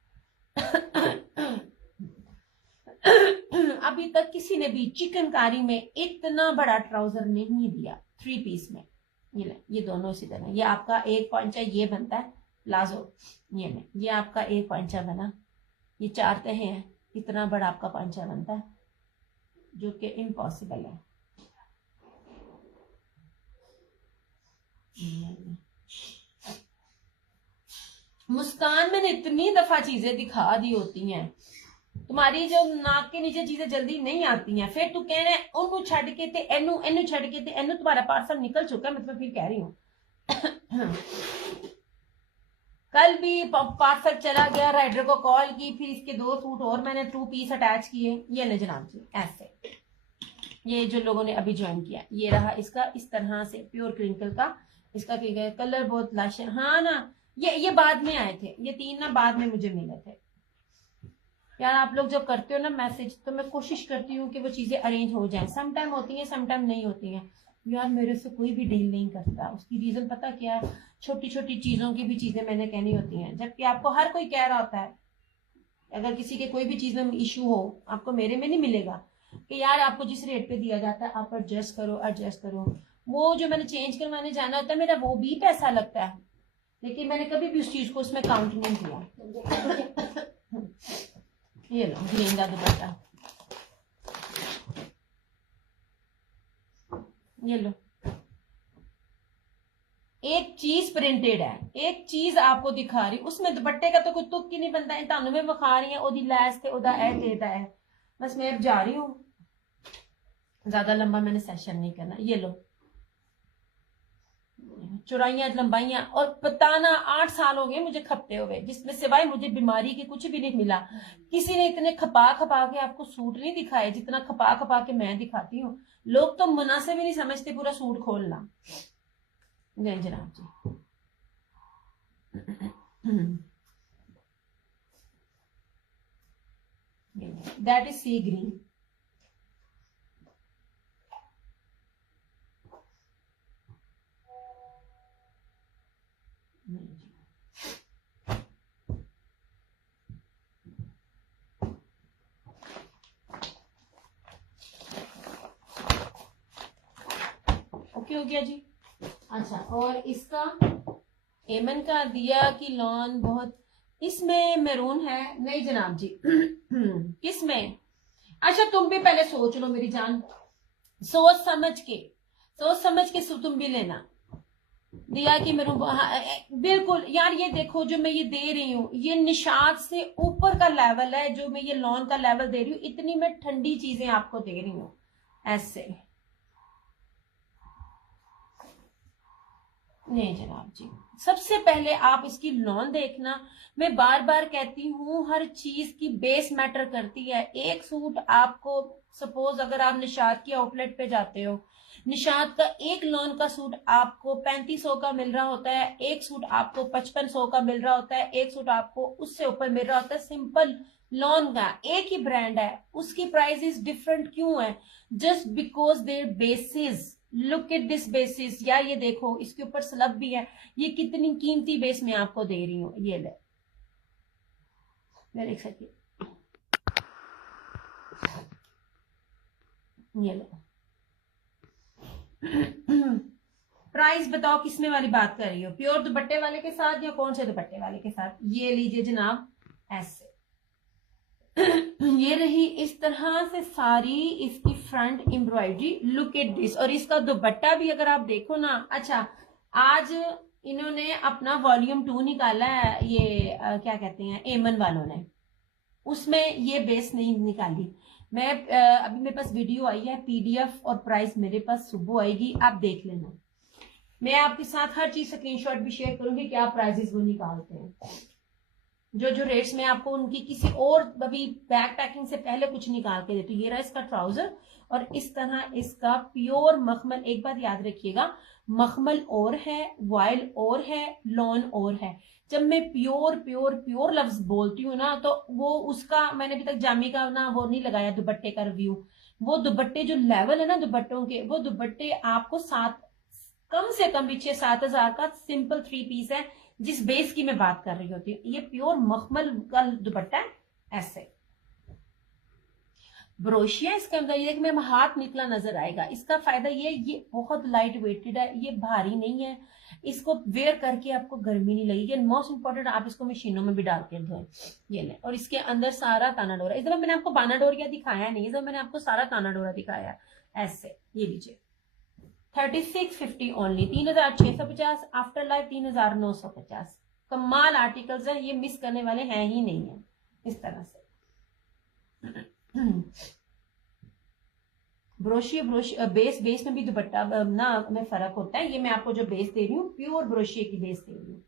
अभी तक किसी ने भी चिकनकारी में इतना बड़ा ट्राउजर नहीं दिया 3 पीस में। ये दोनों इसी तरह। ये आपका एक पॉइंचा ये बनता है प्लाजो, ये आपका एक पॉइंचा बना, ये 4 तह हैं, इतना बड़ा आपका पॉइंचा बनता है, जो कि इम्पॉसिबल है। मुस्कान मैंने इतनी दफा चीजें दिखा दी होती हैं, तुम्हारी जो नाक के नीचे चीजें जल्दी नहीं आती हैं, फिर तू कह रहे ओनू छड़ के ते एनू छड़ के ते एनू, तुम्हारा पार्सल निकल चुका है, मतलब फिर कह रही हूँ। कल भी पार्सल चला गया, राइडर को कॉल की, फिर इसके 2 सूट और मैंने 2 पीस अटैच किए। ये ले जनाब जी, ऐसे ये जो लोगों ने अभी ज्वाइन किया, ये रहा इसका इस तरह से प्योर क्रिंकल का। इसका कलर बहुत लश है। हाँ ना, ये बाद में आए थे, ये 3 ना बाद में मुझे मिले थे। यार आप लोग जब करते हो ना मैसेज, तो मैं कोशिश करती हूँ कि वो चीजें अरेंज हो जाएं। समटाइम होती हैं, समटाइम नहीं होती हैं। यार मेरे से कोई भी डील नहीं करता, उसकी रीजन पता क्या है? छोटी छोटी चीजों की भी चीजें मैंने कहनी होती हैं, जबकि आपको हर कोई कह रहा होता है। अगर किसी के कोई भी चीज में इशू हो, आपको मेरे में नहीं मिलेगा कि यार आपको जिस रेट पे दिया जाता है आप एडजस्ट करो एडजस्ट करो। वो जो मैंने चेंज करवाने जाना होता है, मेरा वो भी पैसा लगता है, लेकिन मैंने कभी भी उस चीज को उसमें काउंट नहीं किया। ये लो ग्रीन का दुपट्टा, ये लो। एक चीज प्रिंटेड है, एक चीज आपको दिखा रही, उसमें दुपट्टे का तो कोई तुक ही नहीं बनता है। तानू में विखा रही है ओदी लैस थे ओदा ए देता है। बस मैं अब जा रही हूँ, ज्यादा लंबा मैंने सेशन नहीं करना। ये लो चौड़ाइयां लंबाइयां, और बताना 8 साल हो गए मुझे खपते हुए, जिसमें सिवाय मुझे बीमारी के कुछ भी नहीं मिला। किसी ने इतने खपा खपा के आपको सूट नहीं दिखाए जितना खपा खपा के मैं दिखाती हूँ। लोग तो मुनासिब ही नहीं समझते पूरा सूट खोलना। नहीं जनाब जी, that is C green. Okay हो गया जी। अच्छा, और इसका एमन का दिया कि लॉन बहुत, इसमें मैरून है। नहीं जनाब जी किसमें? अच्छा तुम भी पहले सोच लो मेरी जान, सोच समझ के तुम भी लेना। दिया कि मैरून बिल्कुल। यार ये देखो जो मैं ये दे रही हूँ, ये निशात से ऊपर का लेवल है जो मैं ये लॉन का लेवल दे रही हूँ। इतनी मैं ठंडी चीजें आपको दे रही हूँ ऐसे। नहीं जनाब जी, सबसे पहले आप इसकी लॉन देखना। मैं बार बार कहती हूँ हर चीज की बेस मैटर करती है। एक सूट आपको, सपोज अगर आप निशात की आउटलेट पे जाते हो, निशात का एक लॉन का सूट आपको 3500 का मिल रहा होता है, एक सूट आपको 5500 का मिल रहा होता है, एक सूट आपको उससे ऊपर मिल रहा होता है। सिंपल लॉन का एक ही ब्रांड है, उसकी प्राइसेस डिफरेंट क्यों है? Just because there basis. Look at this basis. यार ये देखो इसके ऊपर स्लब भी है। ये कितनी कीमती बेस में आपको दे रही हूँ। ये ले, मैं देख सकती, ये लो। प्राइस बताओ किसमें वाली बात कर रही हो? प्योर दुपट्टे वाले के साथ या कौन से दुपट्टे वाले के साथ? ये लीजिए जनाब ऐसे। ये रही इस तरह से सारी इसकी front embroidery. Look at this. और इसका दुपट्टा भी अगर आप देखो ना, अच्छा आज इन्होंने अपना वॉल्यूम 2 निकाला है, ये क्या कहते हैं एमन वालों ने, उसमें ये बेस नहीं निकाली। मैं अभी मेरे पास वीडियो आई है, पीडीएफ और प्राइस मेरे पास सुबह आएगी, आप देख लेना। मैं आपके साथ हर चीज स्क्रीनशॉट भी शेयर करूंगी क्या प्राइजेस वो निकालते हैं। जो जो रेट्स में आपको उनकी किसी और अभी बैग पैकिंग से पहले कुछ निकाल के देती हूँ। ये रहा इसका ट्राउजर, और इस तरह इसका प्योर मखमल। एक बात याद रखिएगा, मखमल और है, वॉयल और है, लॉन और है। जब मैं प्योर प्योर प्योर लफ्ज बोलती हूँ ना, तो वो उसका मैंने अभी तक जामी का ना वो नहीं लगाया दुपट्टे का रिव्यू। वो दुपट्टे जो लेवल है ना दुपट्टों के, वो दुपट्टे आपको कम से कम भी 6-7 हजार का सिंपल 3 पीस है, जिस बेस की मैं बात कर रही होती हूँ। ये प्योर मखमल का दुपट्टा है ऐसे। ब्रोशिया इसके अंदर, ये मेरा हाथ निकला नजर आएगा। इसका फायदा ये बहुत लाइट वेटेड है, ये भारी नहीं है, इसको वेयर करके आपको गर्मी नहीं लगेगी। मोस्ट इंपॉर्टेंट, आप इसको मशीनों में भी डाल के धोएं। ये ले, और इसके अंदर सारा ताना डोरा। इस दफा मैंने आपको बाना डोरिया दिखाया नहीं, इस दफा मैंने आपको सारा ताना डोरा दिखाया ऐसे। ये लीजिए 3650 ओनली, 3650। After life 3950। कमाल आर्टिकल्स है, ये मिस करने वाले हैं ही नहीं है। इस तरह से ब्रोशिया बेस में भी दुपट्टा ना में फर्क होता है। ये मैं आपको जो बेस दे रही हूँ, प्योर ब्रोशिया की बेस दे रही हूँ।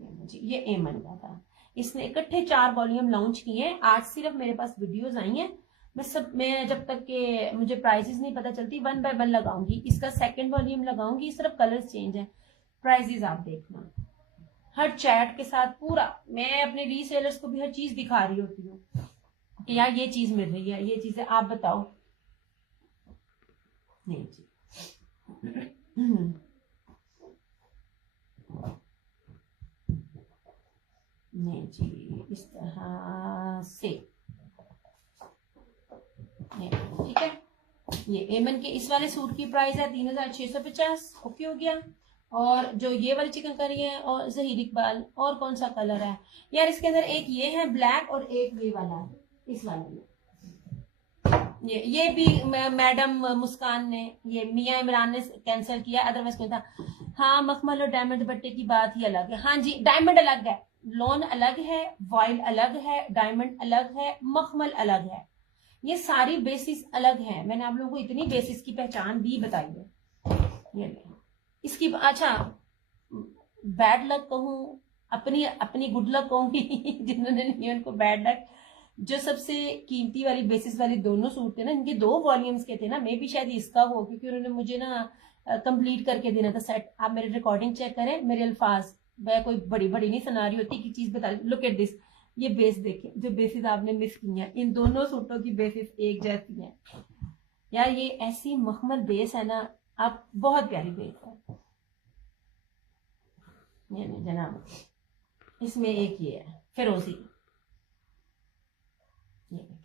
जी ये एमन का था। इसने इकट्ठे 4 वॉल्यूम लॉन्च किए हैं। आज सिर्फ मेरे पास वीडियोस आई हैं। मैं जब तक के मुझे प्राइसेस नहीं पता चलती 1 बाय 1 लगाऊंगी। इसका सेकंड वॉल्यूम लगाऊंगी, सिर्फ कलर्स चेंज है। प्राइसेस आप देखना, हर चैट के साथ पूरा। मैं अपने रीसेलर्स को भी हर चीज दिखा रही होती हूँ कि यार ये चीज मिल रही है, ये चीज है, आप बताओ। नहीं जी नहीं जी, इस तरह से ठीक है। ये एमन के इस वाले सूट की प्राइस है 3650। ओके हो गया। और जो ये वाली चिकनकारी है और जहीर इकबाल, और कौन सा कलर है यार इसके अंदर, एक ये है ब्लैक और एक ये वाला है। इस वाले में ये भी मैडम मुस्कान ने, ये मियां इमरान ने कैंसिल किया, अदरवाइज कोई था। हाँ मखमल और डायमंड दुपट्टे की बात ही अलग है। हाँ जी डायमंड अलग है, लॉन अलग है, वॉइल अलग है, डायमंड अलग है, मखमल अलग है। ये सारी बेसिस अलग है। मैंने आप लोगों को इतनी बेसिस की पहचान भी बताई है। ये इसकी अच्छा बैड लक कहूँ, अपनी अपनी गुड लक कहूंगी जिन्होंने नहीं उनको बैड लक। जो सबसे कीमती वाली बेसिस वाली दोनों सूट थे ना, इनके 2 वॉल्यूम्स के थे ना, मे भी शायद इसका हो, क्योंकि उन्होंने मुझे ना कंप्लीट करके देना था सेट। आप मेरी रिकॉर्डिंग चेक करें, मेरे अल्फाज, मैं कोई बड़ी बड़ी नहीं सुना रही होती कि चीज बता। लुक एट दिस, ये बेस देखें, जो बेसिस आपने मिस की है, इन दोनों सूटों की बेसिस एक जैसी है यार। ये ऐसी मखमल बेस है ना, आप बहुत प्यारी बेस है। ये जनाब, इसमें एक ये है फिरोजी, ये देखिए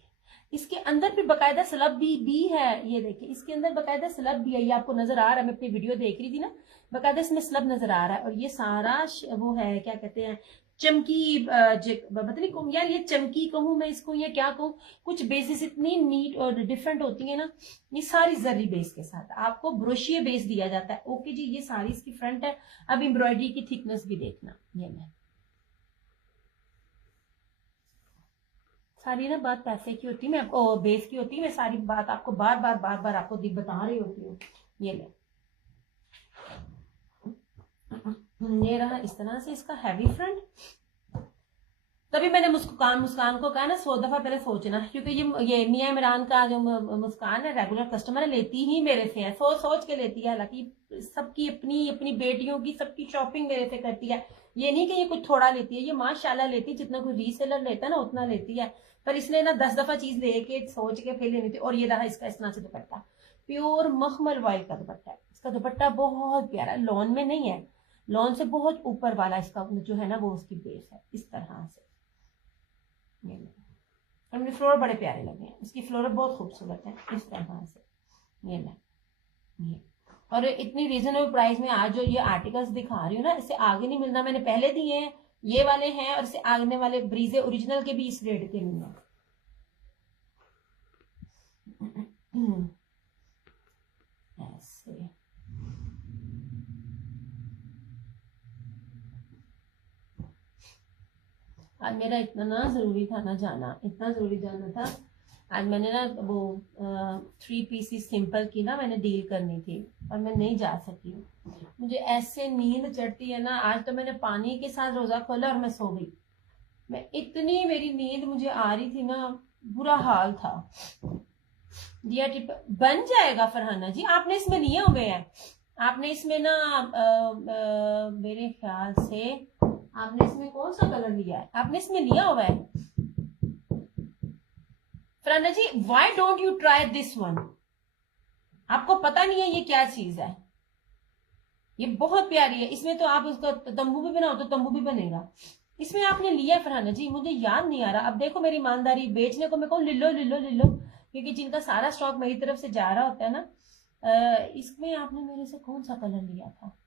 इसके अंदर भी बकायदा स्लब भी है। ये देखिए इसके अंदर बकायदा स्लब भी है, ये आपको नजर आ रहा है। मैं अपनी वीडियो देख रही थी ना, बकायदा इसमें स्लब नजर आ रहा है। और ये सारा वो है, क्या कहते हैं, चमकी, पता नहीं कहूँ यार, ये चमकी कहूँ मैं इसको या क्या कहूँ। कुछ बेसिस इतनी नीट और डिफरेंट होती है ना। ये सारी जरी बेस के साथ आपको ब्रोशिया बेस दिया जाता है। ओके जी, ये सारी इसकी फ्रंट है। अब एम्ब्रॉयडरी की थिकनेस भी देखना। ये मैं सारी ना बात पैसे की होती है, मैं आपको बेस की होती है, मैं सारी बात आपको बार बार आपको बता रही होती हूँ। ये ले, ये रहा इस तरह से इसका हैवी फ्रंट। तभी मैंने मुस्कान को कहा ना 100 दफा पहले सोचना, क्योंकि ये मियां इमरान का जो मुस्कान है रेगुलर कस्टमर है, लेती ही मेरे से है, सोच के लेती है। हालांकि सबकी अपनी अपनी बेटियों की सबकी शॉपिंग मेरे से करती है। ये नहीं कि ये कुछ थोड़ा लेती है, ये माशाल्लाह लेती है, जितना कोई रीसेलर लेता है ना उतना लेती है। पर इसने ना 10 दफा चीज लेके सोच के फिर लेनी थी। और ये रहा इसका इस तरह से दुपट्टा, प्योर मखमल वाइल का दुपट्टा है। इसका दुपट्टा बहुत प्यारा है, लॉन में नहीं है, लॉन से बहुत ऊपर वाला इसका जो है ना वो उसकी बेस है इस तरह से। और मुझे फ्लोर बड़े प्यारे लगे हैं, इसकी फ्लोर बहुत खूबसूरत है इस तरह से। ये और इतनी रीजनेबल प्राइस में आज जो ये आर्टिकल्स दिखा रही हूँ ना, इससे आगे नहीं मिलना। मैंने पहले दिए हैं, ये वाले हैं, और इससे आगने वाले ब्रीजे ओरिजिनल के भी इस रेट के नहीं है। ऐसे आज मेरा इतना ना जरूरी था ना जाना, इतना जरूरी जाना था। आज मैंने ना वो 3 पीसेस सिंपल की ना मैंने डील करनी थी, और मैं नहीं जा सकी। मुझे ऐसे नींद चढ़ती है ना। आज तो मैंने पानी के साथ रोजा खोला और मैं सो गई। मैं इतनी मेरी नींद मुझे आ रही थी ना, बुरा हाल था। दिया टिप बन जाएगा फरहाना जी, आपने इसमें लिए हुए हैं। आपने इसमें ना मेरे ख्याल से आपने इसमें कौन सा कलर लिया है, आपने इसमें लिया हुआ है Farhana ji. Why don't you try this one? आपको पता नहीं है ये क्या चीज है? ये बहुत प्यारी है। इसमें तो आप उसका तंबू भी बनाओ तो तंबू भी बनेगा। इसमें आपने लिया फरहाना जी, मुझे याद नहीं आ रहा। अब देखो मेरी ईमानदारी, बेचने को मैं कहूँ लिलो लिलो लिलो, क्योंकि जिनका सारा स्टॉक मेरी तरफ से जा रहा होता है ना। इसमें आपने मेरे से कौन सा कलर लिया था,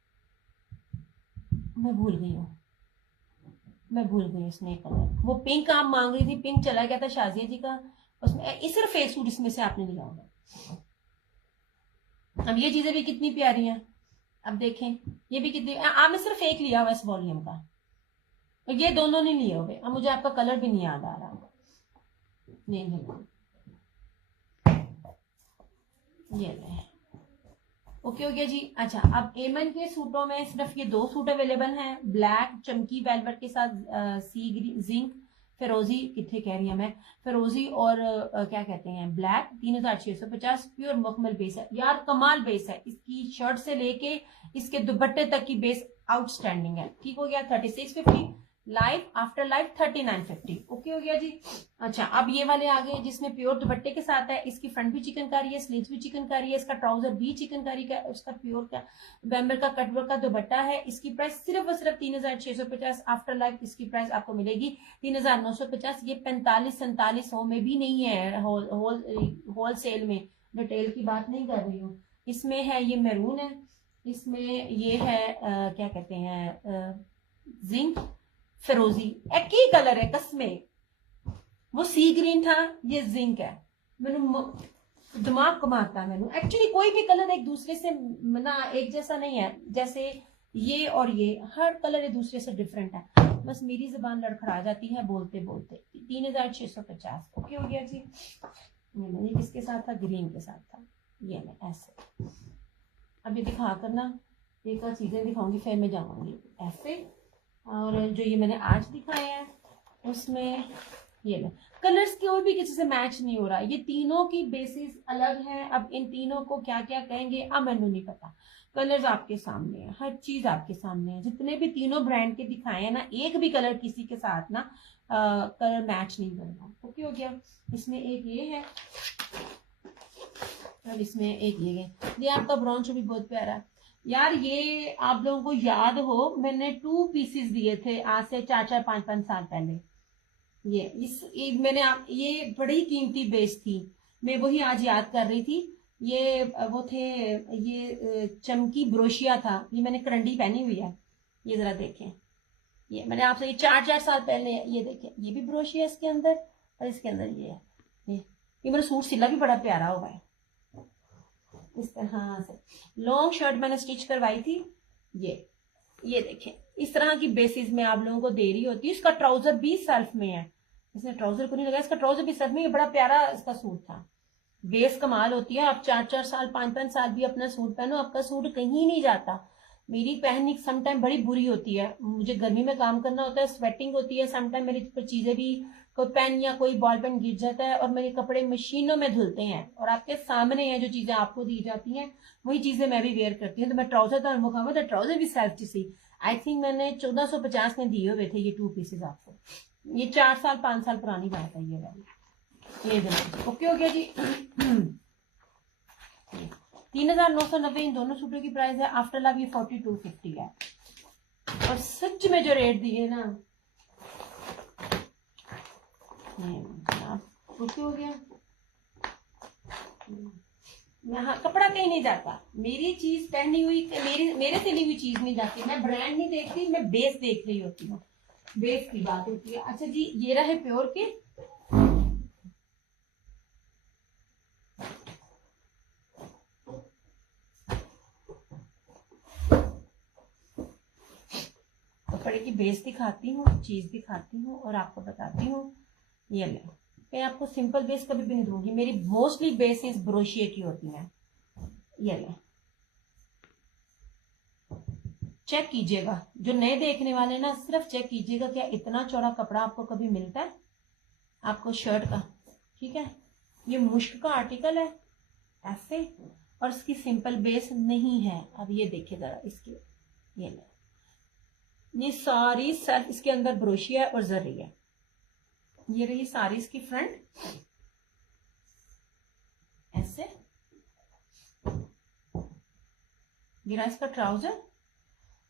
मैं भूल गई हूँ, मैं भूल गई इसमें एक कलर। वो पिंक आप मांग रही थी, पिंक चला गया था शाजिया जी का, उसमें सिर्फ फेस सूट इसमें से आपने लिया होगा। अब ये चीजें भी कितनी प्यारी हैं, अब देखें ये भी कितनी। आपने सिर्फ एक लिया हुआ इस वॉल्यूम का, और ये दोनों नहीं लिए हुए। अब मुझे आपका कलर भी नहीं याद आ रहा। नहीं ये ले, ओके हो गया जी। अच्छा, अब एमन के सूटों में सिर्फ ये 2 सूट अवेलेबल हैं, ब्लैक चमकी वेलवेट के साथ सी ग्रीन जिंक फिरोजी, कितने कह रही है मैं, फिरोजी और क्या कहते हैं ब्लैक, 3650 प्योर मखमल बेस है यार, कमाल बेस है इसकी, शर्ट से लेके इसके दुपट्टे तक की बेस आउटस्टैंडिंग है। ठीक हो गया। 3650 लाइफ आफ्टर लाइफ 3950। ओके हो गया जी। अच्छा, अब ये वाले आ गए जिसमें प्योर दुपट्टे के साथ है, इसकी फ्रंट भी चिकनकारी है, स्लीव्स भी चिकनकारी है, इसका ट्राउजर भी चिकनकारी का, उसका प्योर का बैम्बर का कटवर्क का दुपट्टा है। इसकी प्राइस सिर्फ और सिर्फ 3650। आफ्टर लाइफ इसकी प्राइस आपको मिलेगी 3950। ये 45-47 में भी नहीं है, होल सेल में, रिटेल की बात नहीं कर रही हूँ। इसमें है ये मैरून है, इसमें ये है क्या कहते हैं जिंक फिरोजी, एक ही कलर है कसमे, वो सी ग्रीन था, ये जिंक है। मैंने दिमाग कमाता है मैंने, एक्चुअली कोई भी कलर एक दूसरे से ना एक जैसा नहीं है, जैसे ये और ये हर कलर एक दूसरे से डिफरेंट है, बस मेरी जबान लड़खड़ा जाती है बोलते बोलते। 3650। ओके हो गया जी। ये किसके साथ था, ग्रीन के साथ था, ये मैं ऐसे अभी दिखा कर ना एक और चीजें दिखाऊंगी, फिर मैं जाऊंगी ऐसे। और जो ये मैंने आज दिखाया है उसमें ये ले कलर्स कोई भी किसी से मैच नहीं हो रहा, ये तीनों की बेसिस अलग है। अब इन तीनों को क्या क्या कहेंगे अब मैंने नहीं पता, कलर्स आपके सामने है, हर चीज आपके सामने है, जितने भी तीनों ब्रांड के दिखाए हैं ना, एक भी कलर किसी के साथ ना कलर मैच नहीं कर रहा। ओके हो गया। इसमें एक ये है और इसमें एक ये आपका ब्राउन भी बहुत प्यारा है यार। ये आप लोगों को याद हो मैंने 2 पीसेस दिए थे आज से 4-4-5-5 साल पहले। ये मैंने ये बड़ी कीमती बेस थी, मैं वही आज याद कर रही थी। ये वो थे, ये चमकी ब्रोशिया था, ये मैंने करंडी पहनी हुई है, ये जरा देखें, ये मैंने आपसे ये 4-4 साल पहले, ये देखें ये भी ब्रोशिया इसके अंदर, और इसके अंदर ये है, ये मेरा सूट सिला भी बड़ा प्यारा हुआ है इस तरह से। लॉन्ग शर्ट मैंने स्टिच करवाई थी, ये देखें इस तरह की बेसिस में आप लोगों को दे रही होती है। इसका ट्राउजर भी सेल्फ में है, इसने ट्राउजर को नहीं लगाया, इसका ट्राउजर भी सेल्फ में, ये बड़ा प्यारा इसका सूट था। बेस कमाल होती है, आप 4-4 साल 5-5 साल भी अपना सूट पहनो, आपका सूट कहीं नहीं जाता। मेरी पहननी समटाइम बड़ी बुरी होती है, मुझे गर्मी में काम करना होता है, स्वेटिंग होती है, समटाइम मेरी चीजें भी, कोई पेन या कोई बॉल पेन गिर जाता है और मेरे कपड़े मशीनों में धुलते हैं, और आपके सामने है जो चीजें आपको दी जाती हैं वही चीजें मैं भी वेयर करती हूँ। तो मैं ट्राउजर था मुखामा था, ट्राउजर भी सेल्फ सी, आई थिंक मैंने 1450 में दिए हुए थे ये 2 पीसेज आपको, ये 4-5 साल पुरानी बात है ये वाली। ये देखो ओके हो गया जी। 3990 इन दोनों सूटों की प्राइस है। आफ्टर लव ये 4250 है, और सच में जो रेट दिए ना ओके हो गया। यहाँ कपड़ा कहीं नहीं जाता, मेरी चीज पहनी हुई मेरे से ली हुई चीज नहीं जाती, मैं ब्रांड नहीं देखती, मैं बेस देख रही होती हूँ, बेस की बात होती है। अच्छा जी, ये रहे प्योर के, कपड़े की बेस दिखाती हूँ, चीज दिखाती हूँ और आपको बताती हूँ। ये ले, मैं आपको सिंपल बेस कभी भी नहीं दूंगी, मेरी मोस्टली बेस इस ब्रोशिया की होती है। ये ले, चेक कीजिएगा, जो नए देखने वाले ना सिर्फ चेक कीजिएगा क्या इतना चौड़ा कपड़ा आपको कभी मिलता है आपको शर्ट का। ठीक है, ये मुश्क का आर्टिकल है ऐसे, और इसकी सिंपल बेस नहीं है। अब ये देखिए जरा इसकी, ये ले, ये सारी सेल्फ इसके अंदर ब्रोशिया है और जरी है। ये रही सारी इसकी फ्रंट ऐसे, गिरा इसका ट्राउजर।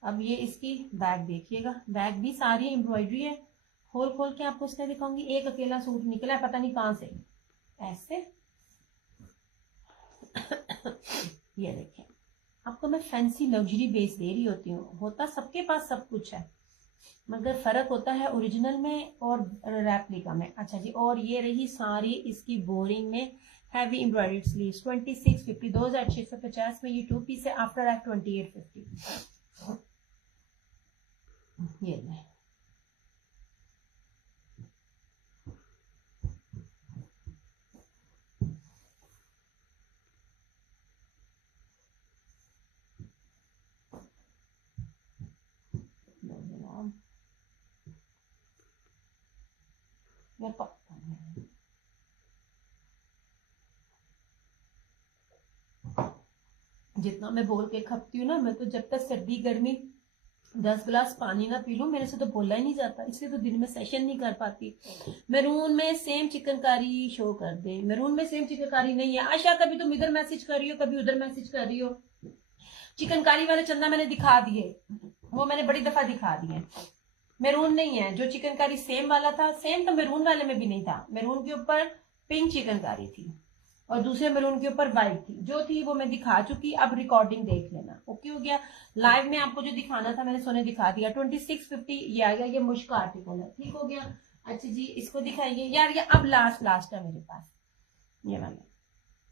अब ये इसकी बैग देखिएगा, बैग भी सारी एम्ब्रॉयडरी है, खोल खोल के आपको इसमें दिखाऊंगी। एक अकेला सूट निकला है पता नहीं कहां से ऐसे। ये देखिए, आपको मैं फैंसी लग्जरी बेस दे रही होती हूँ, होता सबके पास सब कुछ है मगर फर्क होता है ओरिजिनल में और रेप्लिका में। अच्छा जी, और ये रही सारी इसकी बोरिंग में हैवी एम्ब्रॉयडर्ड स्लीव्स 2650, 2650 में ये 2 पीस है। After at 2850। ये ले, मैं जितना मैं बोल के खपती हूँ ना, मैं तो जब तक सर्दी गर्मी 10 गिलास पानी ना पी लूं, मेरे से तो बोला ही नहीं जाता, इसलिए तो दिन में सेशन नहीं कर पाती। मैरून में सेम चिकनकारी शो कर दे, मैरून में सेम चिकनकारी नहीं है। आशा कभी तुम इधर मैसेज कर रही हो, कभी उधर मैसेज कर रही हो। चिकनकारी वाले चंदा मैंने दिखा दिए, वो मैंने बड़ी दफा दिखा दिए। मैरून नहीं है, जो चिकनकारी सेम वाला था, सेम तो मैरून वाले में भी नहीं था। मैरून के ऊपर पिंक चिकनकारी थी और दूसरे मैरून के ऊपर वाइट थी, जो थी वो मैं दिखा चुकी। अब रिकॉर्डिंग देख लेना। ओके हो गया। लाइव में आपको जो दिखाना था मैंने सोने दिखा दिया। 2650 ये आ गया, ये मुश्क आर्टिकल है। ठीक हो गया। अच्छा जी, इसको दिखाइए यार। ये अब लास्ट है मेरे पास, ये वाला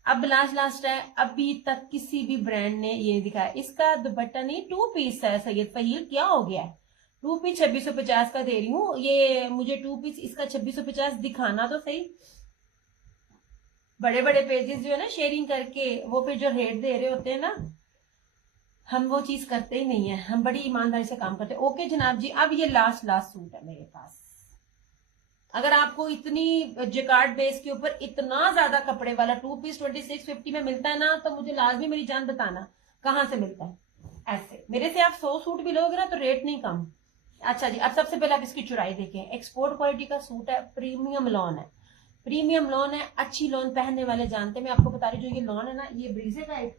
अब लास्ट है। अभी तक किसी भी ब्रांड ने ये दिखाया। इसका दुपट्टा नहीं, 2 पीस है सैयद फहील, क्या हो गया है? 2 पीस 2650 का दे रही हूँ। ये मुझे 2 पीस इसका 2650 दिखाना तो सही। बड़े बड़े पेजेस जो है ना शेयरिंग करके, वो फिर जो रेट दे रहे होते हैं ना, हम वो चीज करते ही नहीं है। हम बड़ी ईमानदारी से काम करते हैं। ओके जनाब जी, अब ये लास्ट सूट है मेरे पास। अगर आपको इतनी जेकार्ड बेस के ऊपर इतना ज्यादा कपड़े वाला 2 पीस 2650 में मिलता है ना, तो मुझे लाजमी मेरी जान बताना कहाँ से मिलता है। ऐसे मेरे से आप 100 सूट भी लोगे ना तो रेट नहीं कम। अच्छा जी, अब सबसे पहले आप इसकी चुराई देखें। एक्सपोर्ट क्वालिटी का सूट है, प्रीमियम लॉन है, प्रीमियम लॉन है। अच्छी लॉन पहनने वाले जानते हैं। मैं आपको बता रही हूँ, जो ये लॉन है ना, ये ब्रीजे का एक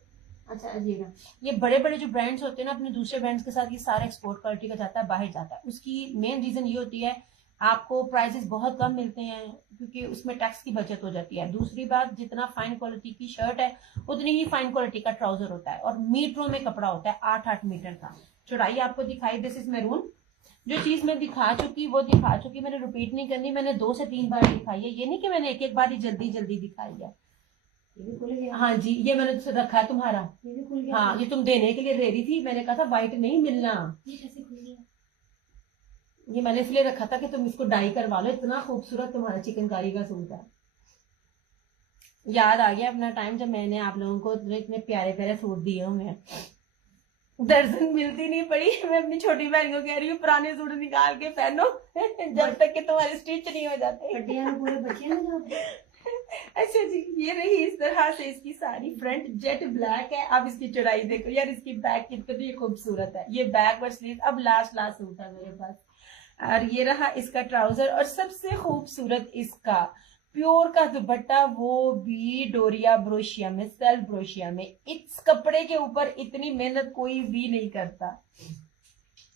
अच्छा अजीब, ये बड़े बड़े जो ब्रांड्स होते हैं ना, अपने दूसरे ब्रांड्स के साथ ये सारा एक्सपोर्ट क्वालिटी का जाता है, बाहर जाता है। उसकी मेन रीजन ये होती है, आपको प्राइसेस बहुत कम मिलते हैं क्योंकि उसमें टैक्स की बचत हो जाती है। दूसरी बात, जितना फाइन क्वालिटी की शर्ट है उतनी ही फाइन क्वालिटी का ट्राउजर होता है, और मीटरों में कपड़ा होता है, 8-8 मीटर का। चौड़ाई आपको दिखाई, दिस इज मैरून। जो चीज मैं दिखा चुकी वो दिखा चुकी, मैंने रिपीट नहीं करनी। मैंने 2 से 3 बार दिखाई है, ये नहीं कि मैंने एक बार ही जल्दी जल्दी दिखाई है। हाँ जी, ये मैंने रखा है तुम्हारा। ये भी खुल गया। हाँ, ये तुम देने के लिए रेडी थी, मैंने कहा था व्हाइट नहीं मिलना। ये कैसे खुल गया? ये मैंने इसलिए रखा था कि तुम इसको डाई करवा लो, इतना खूबसूरत तुम्हारा चिकनकारी का सूट है। याद आ गया अपना टाइम जब मैंने आप लोगों को इतने प्यारे प्यारे सूट दिए हुए। दर्जन मिलती नहीं पड़ी। मैं अपनी छोटी बहन को कह रही हूँ पुराने सूट निकाल के पहनो जब तक कि तुम्हारे स्टिच नहीं हो जाते। पूरे बच्चे अच्छा जी, ये रही इस तरह से इसकी सारी। फ्रंट जेट ब्लैक है। अब इसकी चौड़ाई देखो यार, इसकी बैक कितनी खूबसूरत है। ये बैक और स्लीव। अब लास्ट सूट है मेरे पास। और ये रहा इसका ट्राउजर, और सबसे खूबसूरत इसका प्योर का दुपट्टा, वो भी डोरिया ब्रोशिया में, सेल्फ ब्रोशिया में। इस कपड़े के ऊपर इतनी मेहनत कोई भी नहीं करता।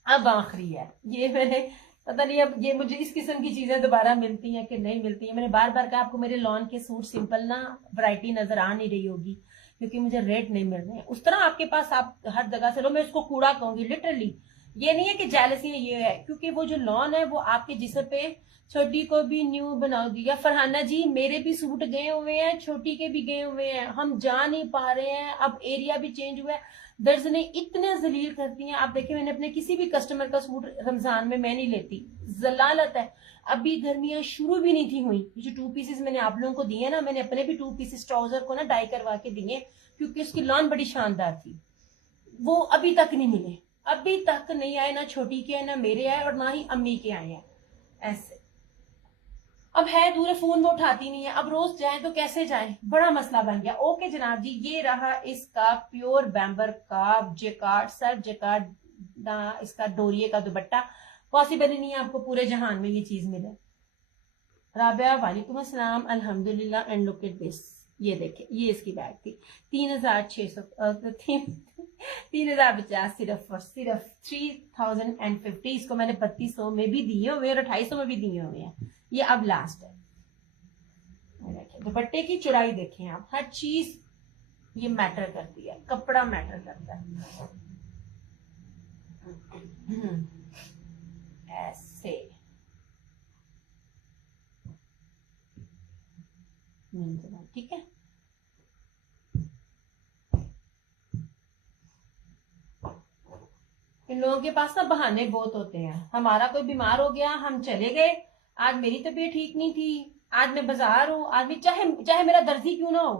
अब आखिरी है ये, मैंने पता नहीं अब ये मुझे इस किस्म की चीजें दोबारा मिलती हैं कि नहीं मिलती हैं। मैंने बार बार कहा आपको मेरे लॉन के सूट सिंपल ना वैरायटी नजर आ नहीं रही होगी क्योंकि मुझे रेट नहीं मिल रहे हैं उस तरह आपके पास। आप हर जगह से लो, मैं इसको कूड़ा कहूंगी लिटरली। ये नहीं है कि जेलसी है, ये है क्योंकि वो जो लॉन है वो आपके जिस्म पे छोटी को भी न्यू बनाओगी। या फरहाना जी, मेरे भी सूट गए हुए हैं, छोटी के भी गए हुए हैं, हम जा नहीं पा रहे हैं। अब एरिया भी चेंज हुआ है, दर्जनें इतने जलील करती हैं। आप देखिए, मैंने अपने किसी भी कस्टमर का सूट रमजान में मैं नहीं लेती, जलालत है। अभी गर्मियां शुरू भी नहीं थी हुई। जो 2 पीसेस मैंने आप लोगों को दिए ना, मैंने अपने भी 2 पीसेस ट्राउजर को ना डाई करवा के दिए क्योंकि उसकी लॉन बड़ी शानदार थी। वो अभी तक नहीं मिले, अभी तक नहीं आए। ना छोटी के आए, ना मेरे आए, और ना ही अम्मी के आए हैं। ऐसे अब है दूर, फोन वो उठाती नहीं है। अब रोज जाए तो कैसे जाए, बड़ा मसला बन गया। ओके जनाब जी, ये रहा इसका प्योर बैम्बर का जेकार्ड, सेल्फ जेकार्ड इसका डोरिये का दुपट्टा। पॉसिबल ही नहीं है आपको पूरे जहान में ये चीज मिले। राबिया वालेकुम अस्सलाम, अल्हम्दुलिल्लाह। एंड लुक एट दिस, ये देखे, ये इसकी बैग थी 3600 3050 सिर्फ और सिर्फ 3050। इसको मैंने 3200 में भी दिए हुए और 2800 में भी दिए हुए हैं। ये अब लास्ट है। दुपट्टे की चौड़ाई देखें आप, हर चीज ये मैटर करती है, कपड़ा मैटर करता है। ऐसे ठीक है। इन लोगों के पास ना बहाने बहुत होते हैं। हमारा कोई बीमार हो गया, हम चले गए, आज मेरी तबीयत ठीक नहीं थी, आज मैं बाजार हूँ, आज भी चाहे चाहे मेरा दर्जी क्यों ना हो,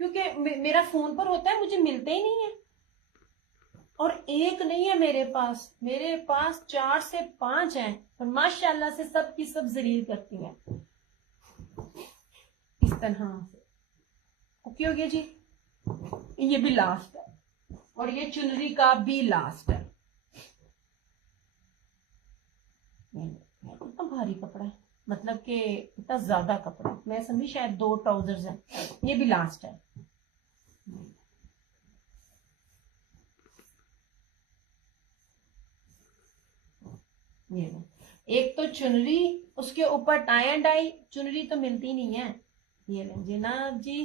क्योंकि मेरा फोन पर होता है, मुझे मिलते ही नहीं है। और एक नहीं है मेरे पास 4 से 5 हैं, और माशाल्लाह से सब की सब जलील करती हैं। तरह से। ओके हो गया जी। ये भी लास्ट है और ये चुनरी का भी लास्ट है। कितना भारी कपड़ा है, मतलब कि इतना ज्यादा कपड़ा, मैं समझी शायद 2 ट्राउजर्स हैं। ये भी लास्ट है। ये एक तो चुनरी, उसके ऊपर टाई एंड डाई, चुनरी तो मिलती नहीं है। ये लें जनाब जी,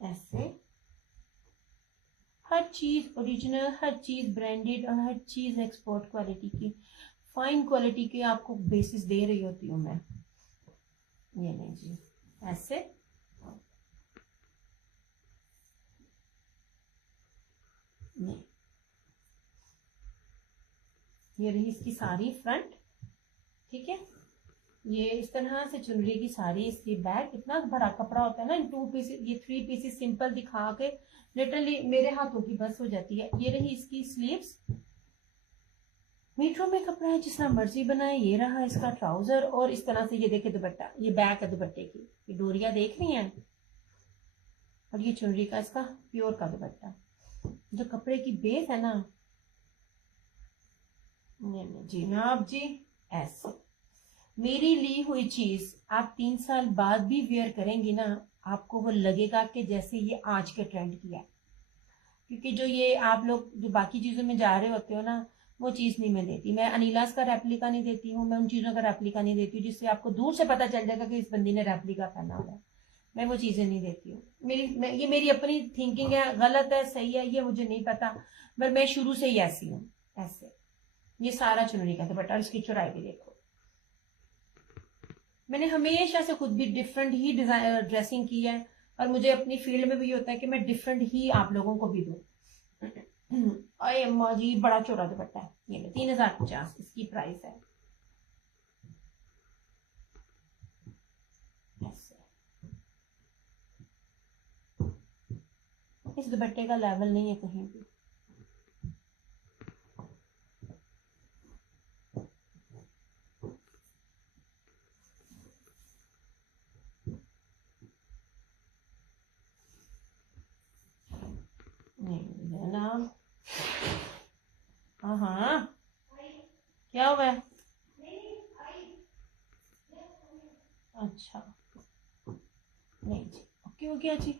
ऐसे हर चीज ओरिजिनल, हर चीज ब्रांडेड और हर चीज एक्सपोर्ट क्वालिटी की, फाइन क्वालिटी की आपको बेसिस दे रही होती हूँ मैं। ये नहीं जी, ऐसे नहीं। ये रही इसकी सारी फ्रंट, ठीक है। ये इस तरह से चुनरी की सारी, इसकी बैक, इतना बड़ा कपड़ा होता है ना, 2 पीसेस, ये 3 पीसेस सिंपल दिखा के लिटरली मेरे हाथों की बस हो जाती है। ये रही इसकी स्लीव्स, मीटरों में कपड़ा है, जिस तरह मर्जी बनाए। ये रहा इसका ट्राउजर और इस तरह से ये देखे दुपट्टा, ये बैक है दुपट्टे की, ये डोरिया देख रही हैं, और ये चुनरी का इसका प्योर का दुपट्टा। जो कपड़े की बेस है ना, जी जनाब जी, ऐसे मेरी ली हुई चीज आप 3 साल बाद भी वेयर करेंगी ना, आपको वो लगेगा कि जैसे ये आज के ट्रेंड की है। क्योंकि जो ये आप लोग जो बाकी चीजों में जा रहे होते हो ना, वो चीज नहीं मैं देती। मैं अनीलास का रेप्लिका नहीं देती हूँ, मैं उन चीजों का रेप्लिका नहीं देती हूँ जिससे आपको दूर से पता चल जाएगा कि इस बंदी ने रेप्लिका पहना हुआ है। मैं वो चीजें नहीं देती हूँ। ये मेरी अपनी थिंकिंग है, गलत है सही है ये मुझे नहीं पता, पर मैं शुरू से ही ऐसी हूँ। ऐसे ये सारा चुनरी का दुपट्टा, इसकी चौड़ाई भी देखो। मैंने हमेशा से खुद भी डिफरेंट ही डिजाइन ड्रेसिंग की है, और मुझे अपनी फील्ड में भी होता है कि मैं डिफरेंट ही आप लोगों को भी दूं। अरे अम्मा जी, बड़ा चौड़ा दुपट्टा है। ये 3050 इसकी प्राइस है। इस दुपट्टे का लेवल नहीं है कहीं भी। ना हाँ, क्या हुआ है? अच्छा नहीं जी, ओके हो गया जी।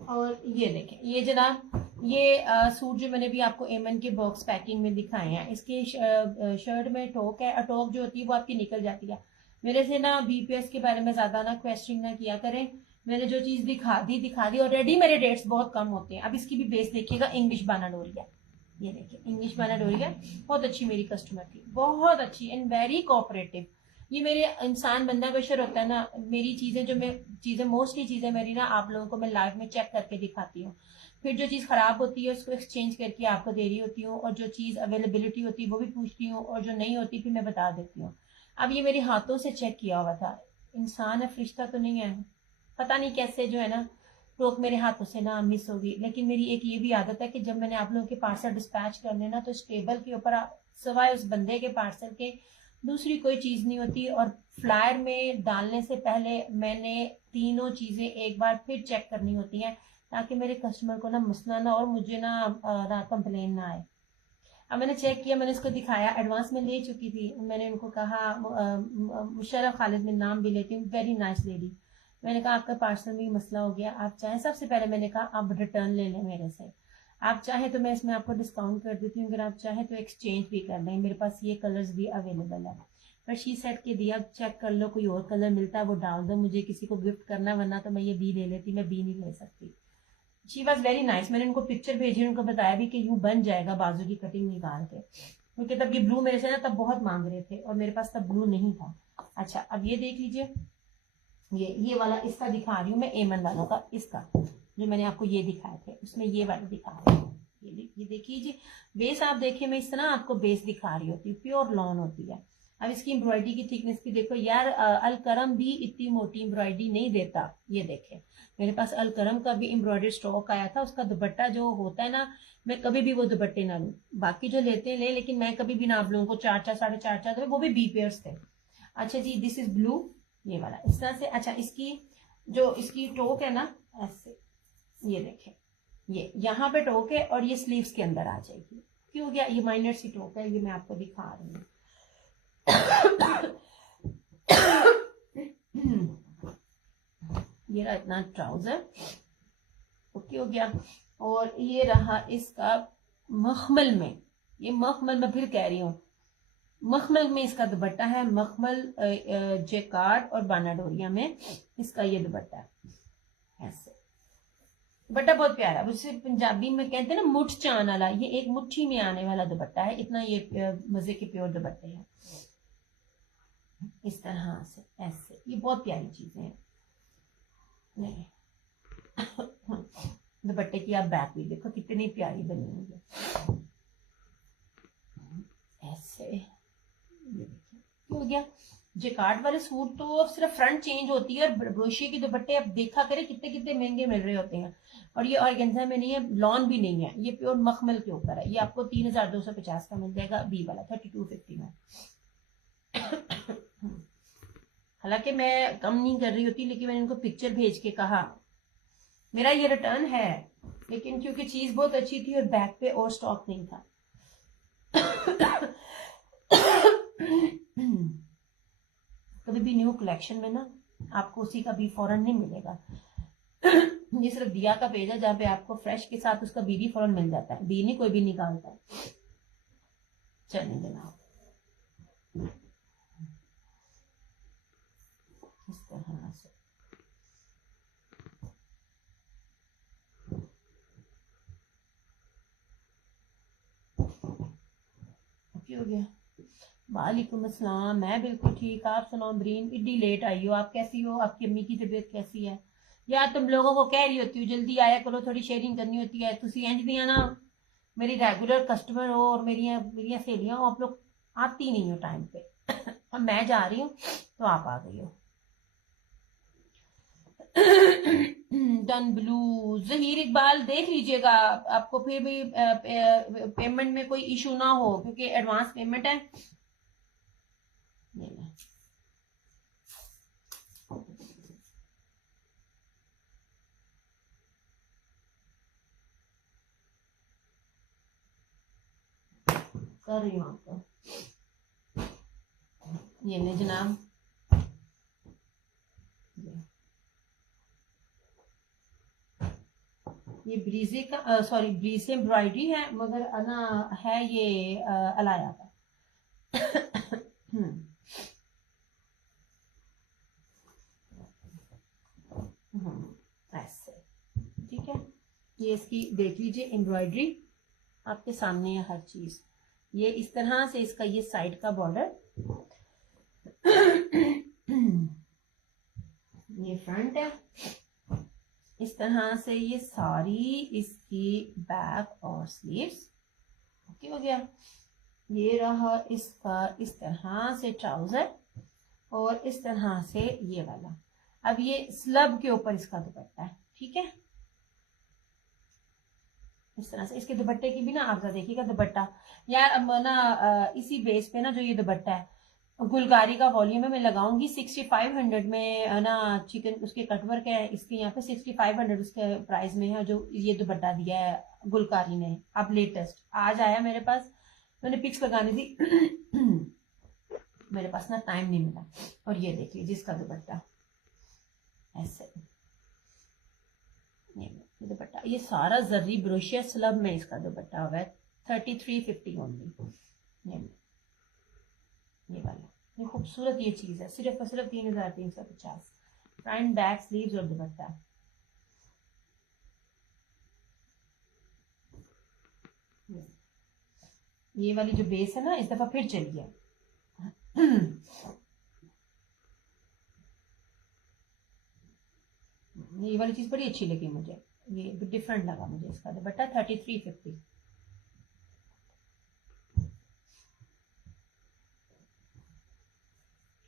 और ये देखें, ये जनाब, ये सूट जो मैंने भी आपको एमन के बॉक्स पैकिंग में दिखाए हैं, इसके शर्ट में टोक है, और टोक जो होती है वो आपकी निकल जाती है। मेरे से ना बीपीएस के बारे में ज्यादा ना क्वेश्चन ना किया करें। मैंने जो चीज दिखा दी ऑलरेडी। मेरे डेट्स बहुत कम होते हैं। अब इसकी भी बेस देखिएगा, इंग्लिश बाना डोरिया। ये देखिए इंग्लिश बाना डोरिया, बहुत अच्छी मेरी कस्टमर थी, बहुत अच्छी एंड वेरी कोऑपरेटिव। ये मेरे इंसान बंदा बशर होता है ना, मेरी चीजें जो मैं चीजें मोस्टली चीजें मेरी ना आप लोगों को मैं लाइव में चेक करके दिखाती हूँ। फिर जो चीज खराब होती है उसको एक्सचेंज करके आपको दे रही होती हूँ, और जो चीज अवेलेबिलिटी होती है वो भी पूछती हूँ, और जो नहीं होती फिर मैं बता देती हूँ। अब ये मेरे हाथों से चेक किया हुआ था, इंसान है फरिश्ता तो नहीं है। पता नहीं कैसे जो है ना टोक मेरे हाथों से ना मिस होगी। लेकिन मेरी एक ये भी आदत है कि जब मैंने आप लोगों के पार्सल डिस्पैच करने ना, तो इस टेबल के ऊपर सिवाय उस बंदे के पार्सल के दूसरी कोई चीज नहीं होती। और फ्लायर में डालने से पहले मैंने तीनों चीजें एक बार फिर चेक करनी होती हैं, ताकि मेरे कस्टमर को ना मसला ना और मुझे ना कंप्लेन ना आए। अब मैंने चेक किया, मैंने इसको दिखाया, एडवांस में ले चुकी थी। मैंने उनको कहा, मुशर्रफ खालिद में नाम भी लेती हूँ, वेरी नाइस लेडी। मैंने कहा आपका पार्सल में मसला हो गया, आप चाहें, सबसे पहले मैंने कहा आप रिटर्न ले लें मेरे से, आप चाहें तो मैं इसमें आपको डिस्काउंट कर देती हूँ, अगर आप चाहें तो एक्सचेंज भी कर लें, मेरे पास ये कलर्स भी अवेलेबल है। पर शी सेट के दिया, चेक कर लो, कोई और कलर मिलता है वो डाल दो, मुझे किसी को गिफ्ट करना, वरना तो मैं ये बी ले लेती, मैं बी नहीं ले सकती। She was very nice. मैंने उनको पिक्चर भेजी, उनको बताया भी कि यूं बन जाएगा बाजू की कटिंग निकाल के, क्योंकि तब ये ब्लू मेरे से ना तब बहुत मांग रहे थे और मेरे पास तब ब्लू नहीं था। अच्छा अब ये देख लीजिए, ये वाला इसका दिखा रही हूँ मैं, एमन वालों का, इसका जो मैंने आपको ये दिखाए थे उसमें ये वाला दिखा रही हूँ। ये देखिए जी, बेस आप देखिए, मैं इस तरह आपको बेस दिखा रही होती हूँ, प्योर लॉन होती है। अब इसकी एम्ब्रॉयडरी की थिकनेस भी देखो यार, अलकरम भी इतनी मोटी एम्ब्रॉयडरी नहीं देता। ये देखे, मेरे पास अलकरम का भी एम्ब्रॉयडरी स्टॉक आया था, उसका दुपट्टा जो होता है ना, मैं कभी भी वो दुपट्टे ना लूं, बाकी जो लेते हैं ले, लेकिन मैं कभी भी ना आप लोगों को 4-4 साढ़े 4 वो भी बी पेयर्स थे। अच्छा जी, दिस इज ब्लू, ये वाला इस तरह से। अच्छा, इसकी जो इसकी टोक है ना ऐसे, ये देखें, ये यहाँ पे टोक है और ये स्लीव्स के अंदर आ जाएगी। क्यों गया, ये माइनर सी टोक है, ये मैं आपको दिखा रही हूँ। ये रहा इतना ट्राउजर, ओके हो गया। और ये रहा इसका मखमल में, ये मखमल में फिर कह रही हूँ, मखमल में इसका दुपट्टा है, मखमल जेकार्ड और बानाडोरिया में इसका ये दुपट्टा है ऐसे। दुपट्टा बहुत प्यारा, उसे पंजाबी में कहते हैं ना मुठ चान वाला, ये एक मुट्ठी में आने वाला दुपट्टा है, इतना ये मजे के प्योर दुपट्टे हैं इस तरह से ऐसे। ये बहुत प्यारी चीजें हैं। नहीं दुपट्टे की आप बैक भी देखो कितनी प्यारी बनी हुई है ऐसे। ये देखिए हो गया। जेकार्ड वाले सूट तो सिर्फ फ्रंट चेंज होती है, और ब्रोशिया के दुपट्टे आप देखा करें कितने कितने महंगे मिल रहे होते हैं। और ये ऑर्गेन्जा में नहीं है, लॉन भी नहीं है, ये प्योर मखमल के ऊपर है। ये आपको 3250 का मिल जाएगा, बी वाला 3250 में। हालांकि मैं कम नहीं कर रही होती, लेकिन मैंने इनको पिक्चर भेज के कहा मेरा ये रिटर्न है, लेकिन क्योंकि चीज बहुत अच्छी थी और बैक पे और स्टॉक नहीं था। कभी भी न्यू कलेक्शन में ना आपको उसी का बी फौरन नहीं मिलेगा। ये सिर्फ दिया का पेज है जहाँ पे आपको फ्रेश के साथ उसका बी भी फौरन मिल जाता है, बी नहीं कोई भी निकालता है। चलिए जनाब, इस तरह से हो गया। वालेकुम अस्सलाम, मैं बिल्कुल ठीक, आप सुनाओ ब्रीन, इतनी लेट आई हो, आप कैसी हो, आपकी अम्मी की तबीयत कैसी है? यार तुम लोगों को कह रही होती हूँ जल्दी आया करो, थोड़ी शेयरिंग करनी होती है, तुसी इंज दिया ना मेरी रेगुलर कस्टमर हो और मेरी सहेलियां हो, आप लोग आती नहीं हो टाइम पे। अब मैं जा रही हूँ तो आप आ गई हो। डन ब्लू, जहीर इकबाल देख लीजिएगा, आपको फिर भी पेमेंट में कोई इशू ना हो, क्योंकि एडवांस पेमेंट है। कर रही हूँ आपको, ये ले जनाब, ये ब्रीजे का सॉरी ब्रीजे एम्ब्रॉयडरी है, मगर ना है ये अलाया का। ऐसे ठीक है। ये इसकी देख लीजिए एम्ब्रॉयडरी आपके सामने है हर चीज। ये इस तरह से इसका ये साइड का बॉर्डर, ये फ्रंट है, इस तरह से ये सारी इसकी बैक और स्लीव्स, ओके हो गया। ये रहा इसका इस तरह से ट्राउजर, और इस तरह से ये वाला। अब ये स्लब के ऊपर इसका दुपट्टा है, ठीक है। इस तरह से इसके दुपट्टे की भी ना आप देखिएगा दुपट्टा यार, अब ना इसी बेस पे ना जो ये दुपट्टा है गुलकारी का वॉल्यूम है, मैं लगाऊंगी 6500 में ना, चिकन उसके कटवर्क है इसके यहाँ पे 6500 उसके प्राइस में है, जो ये दुपट्टा दिया है गुलकारी ने। अब लेटेस्ट आज आया मेरे पास, मैंने पिक्स लगानी थी मेरे पास ना टाइम नहीं मिला। और ये देख लीजिए इसका दुपट्टा ऐसे, ये दुपट्टा, ये सारा जर्री ब्रोशिया स्लब में इसका दुपट्टा हुआ है 3350 ओनली। ये वाला, ये खूबसूरत ये चीज है, सिर्फ और सिर्फ 3350। फ्रंट बैक स्लीव्स और दुपट्टा। ये वाली जो बेस है ना इस दफा फिर चली है। ये वाली चीज बड़ी अच्छी लगी मुझे, ये डिफरेंट लगा मुझे इसका दुपट्टा 3350।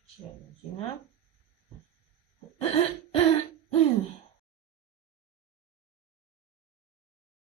चलो जी ना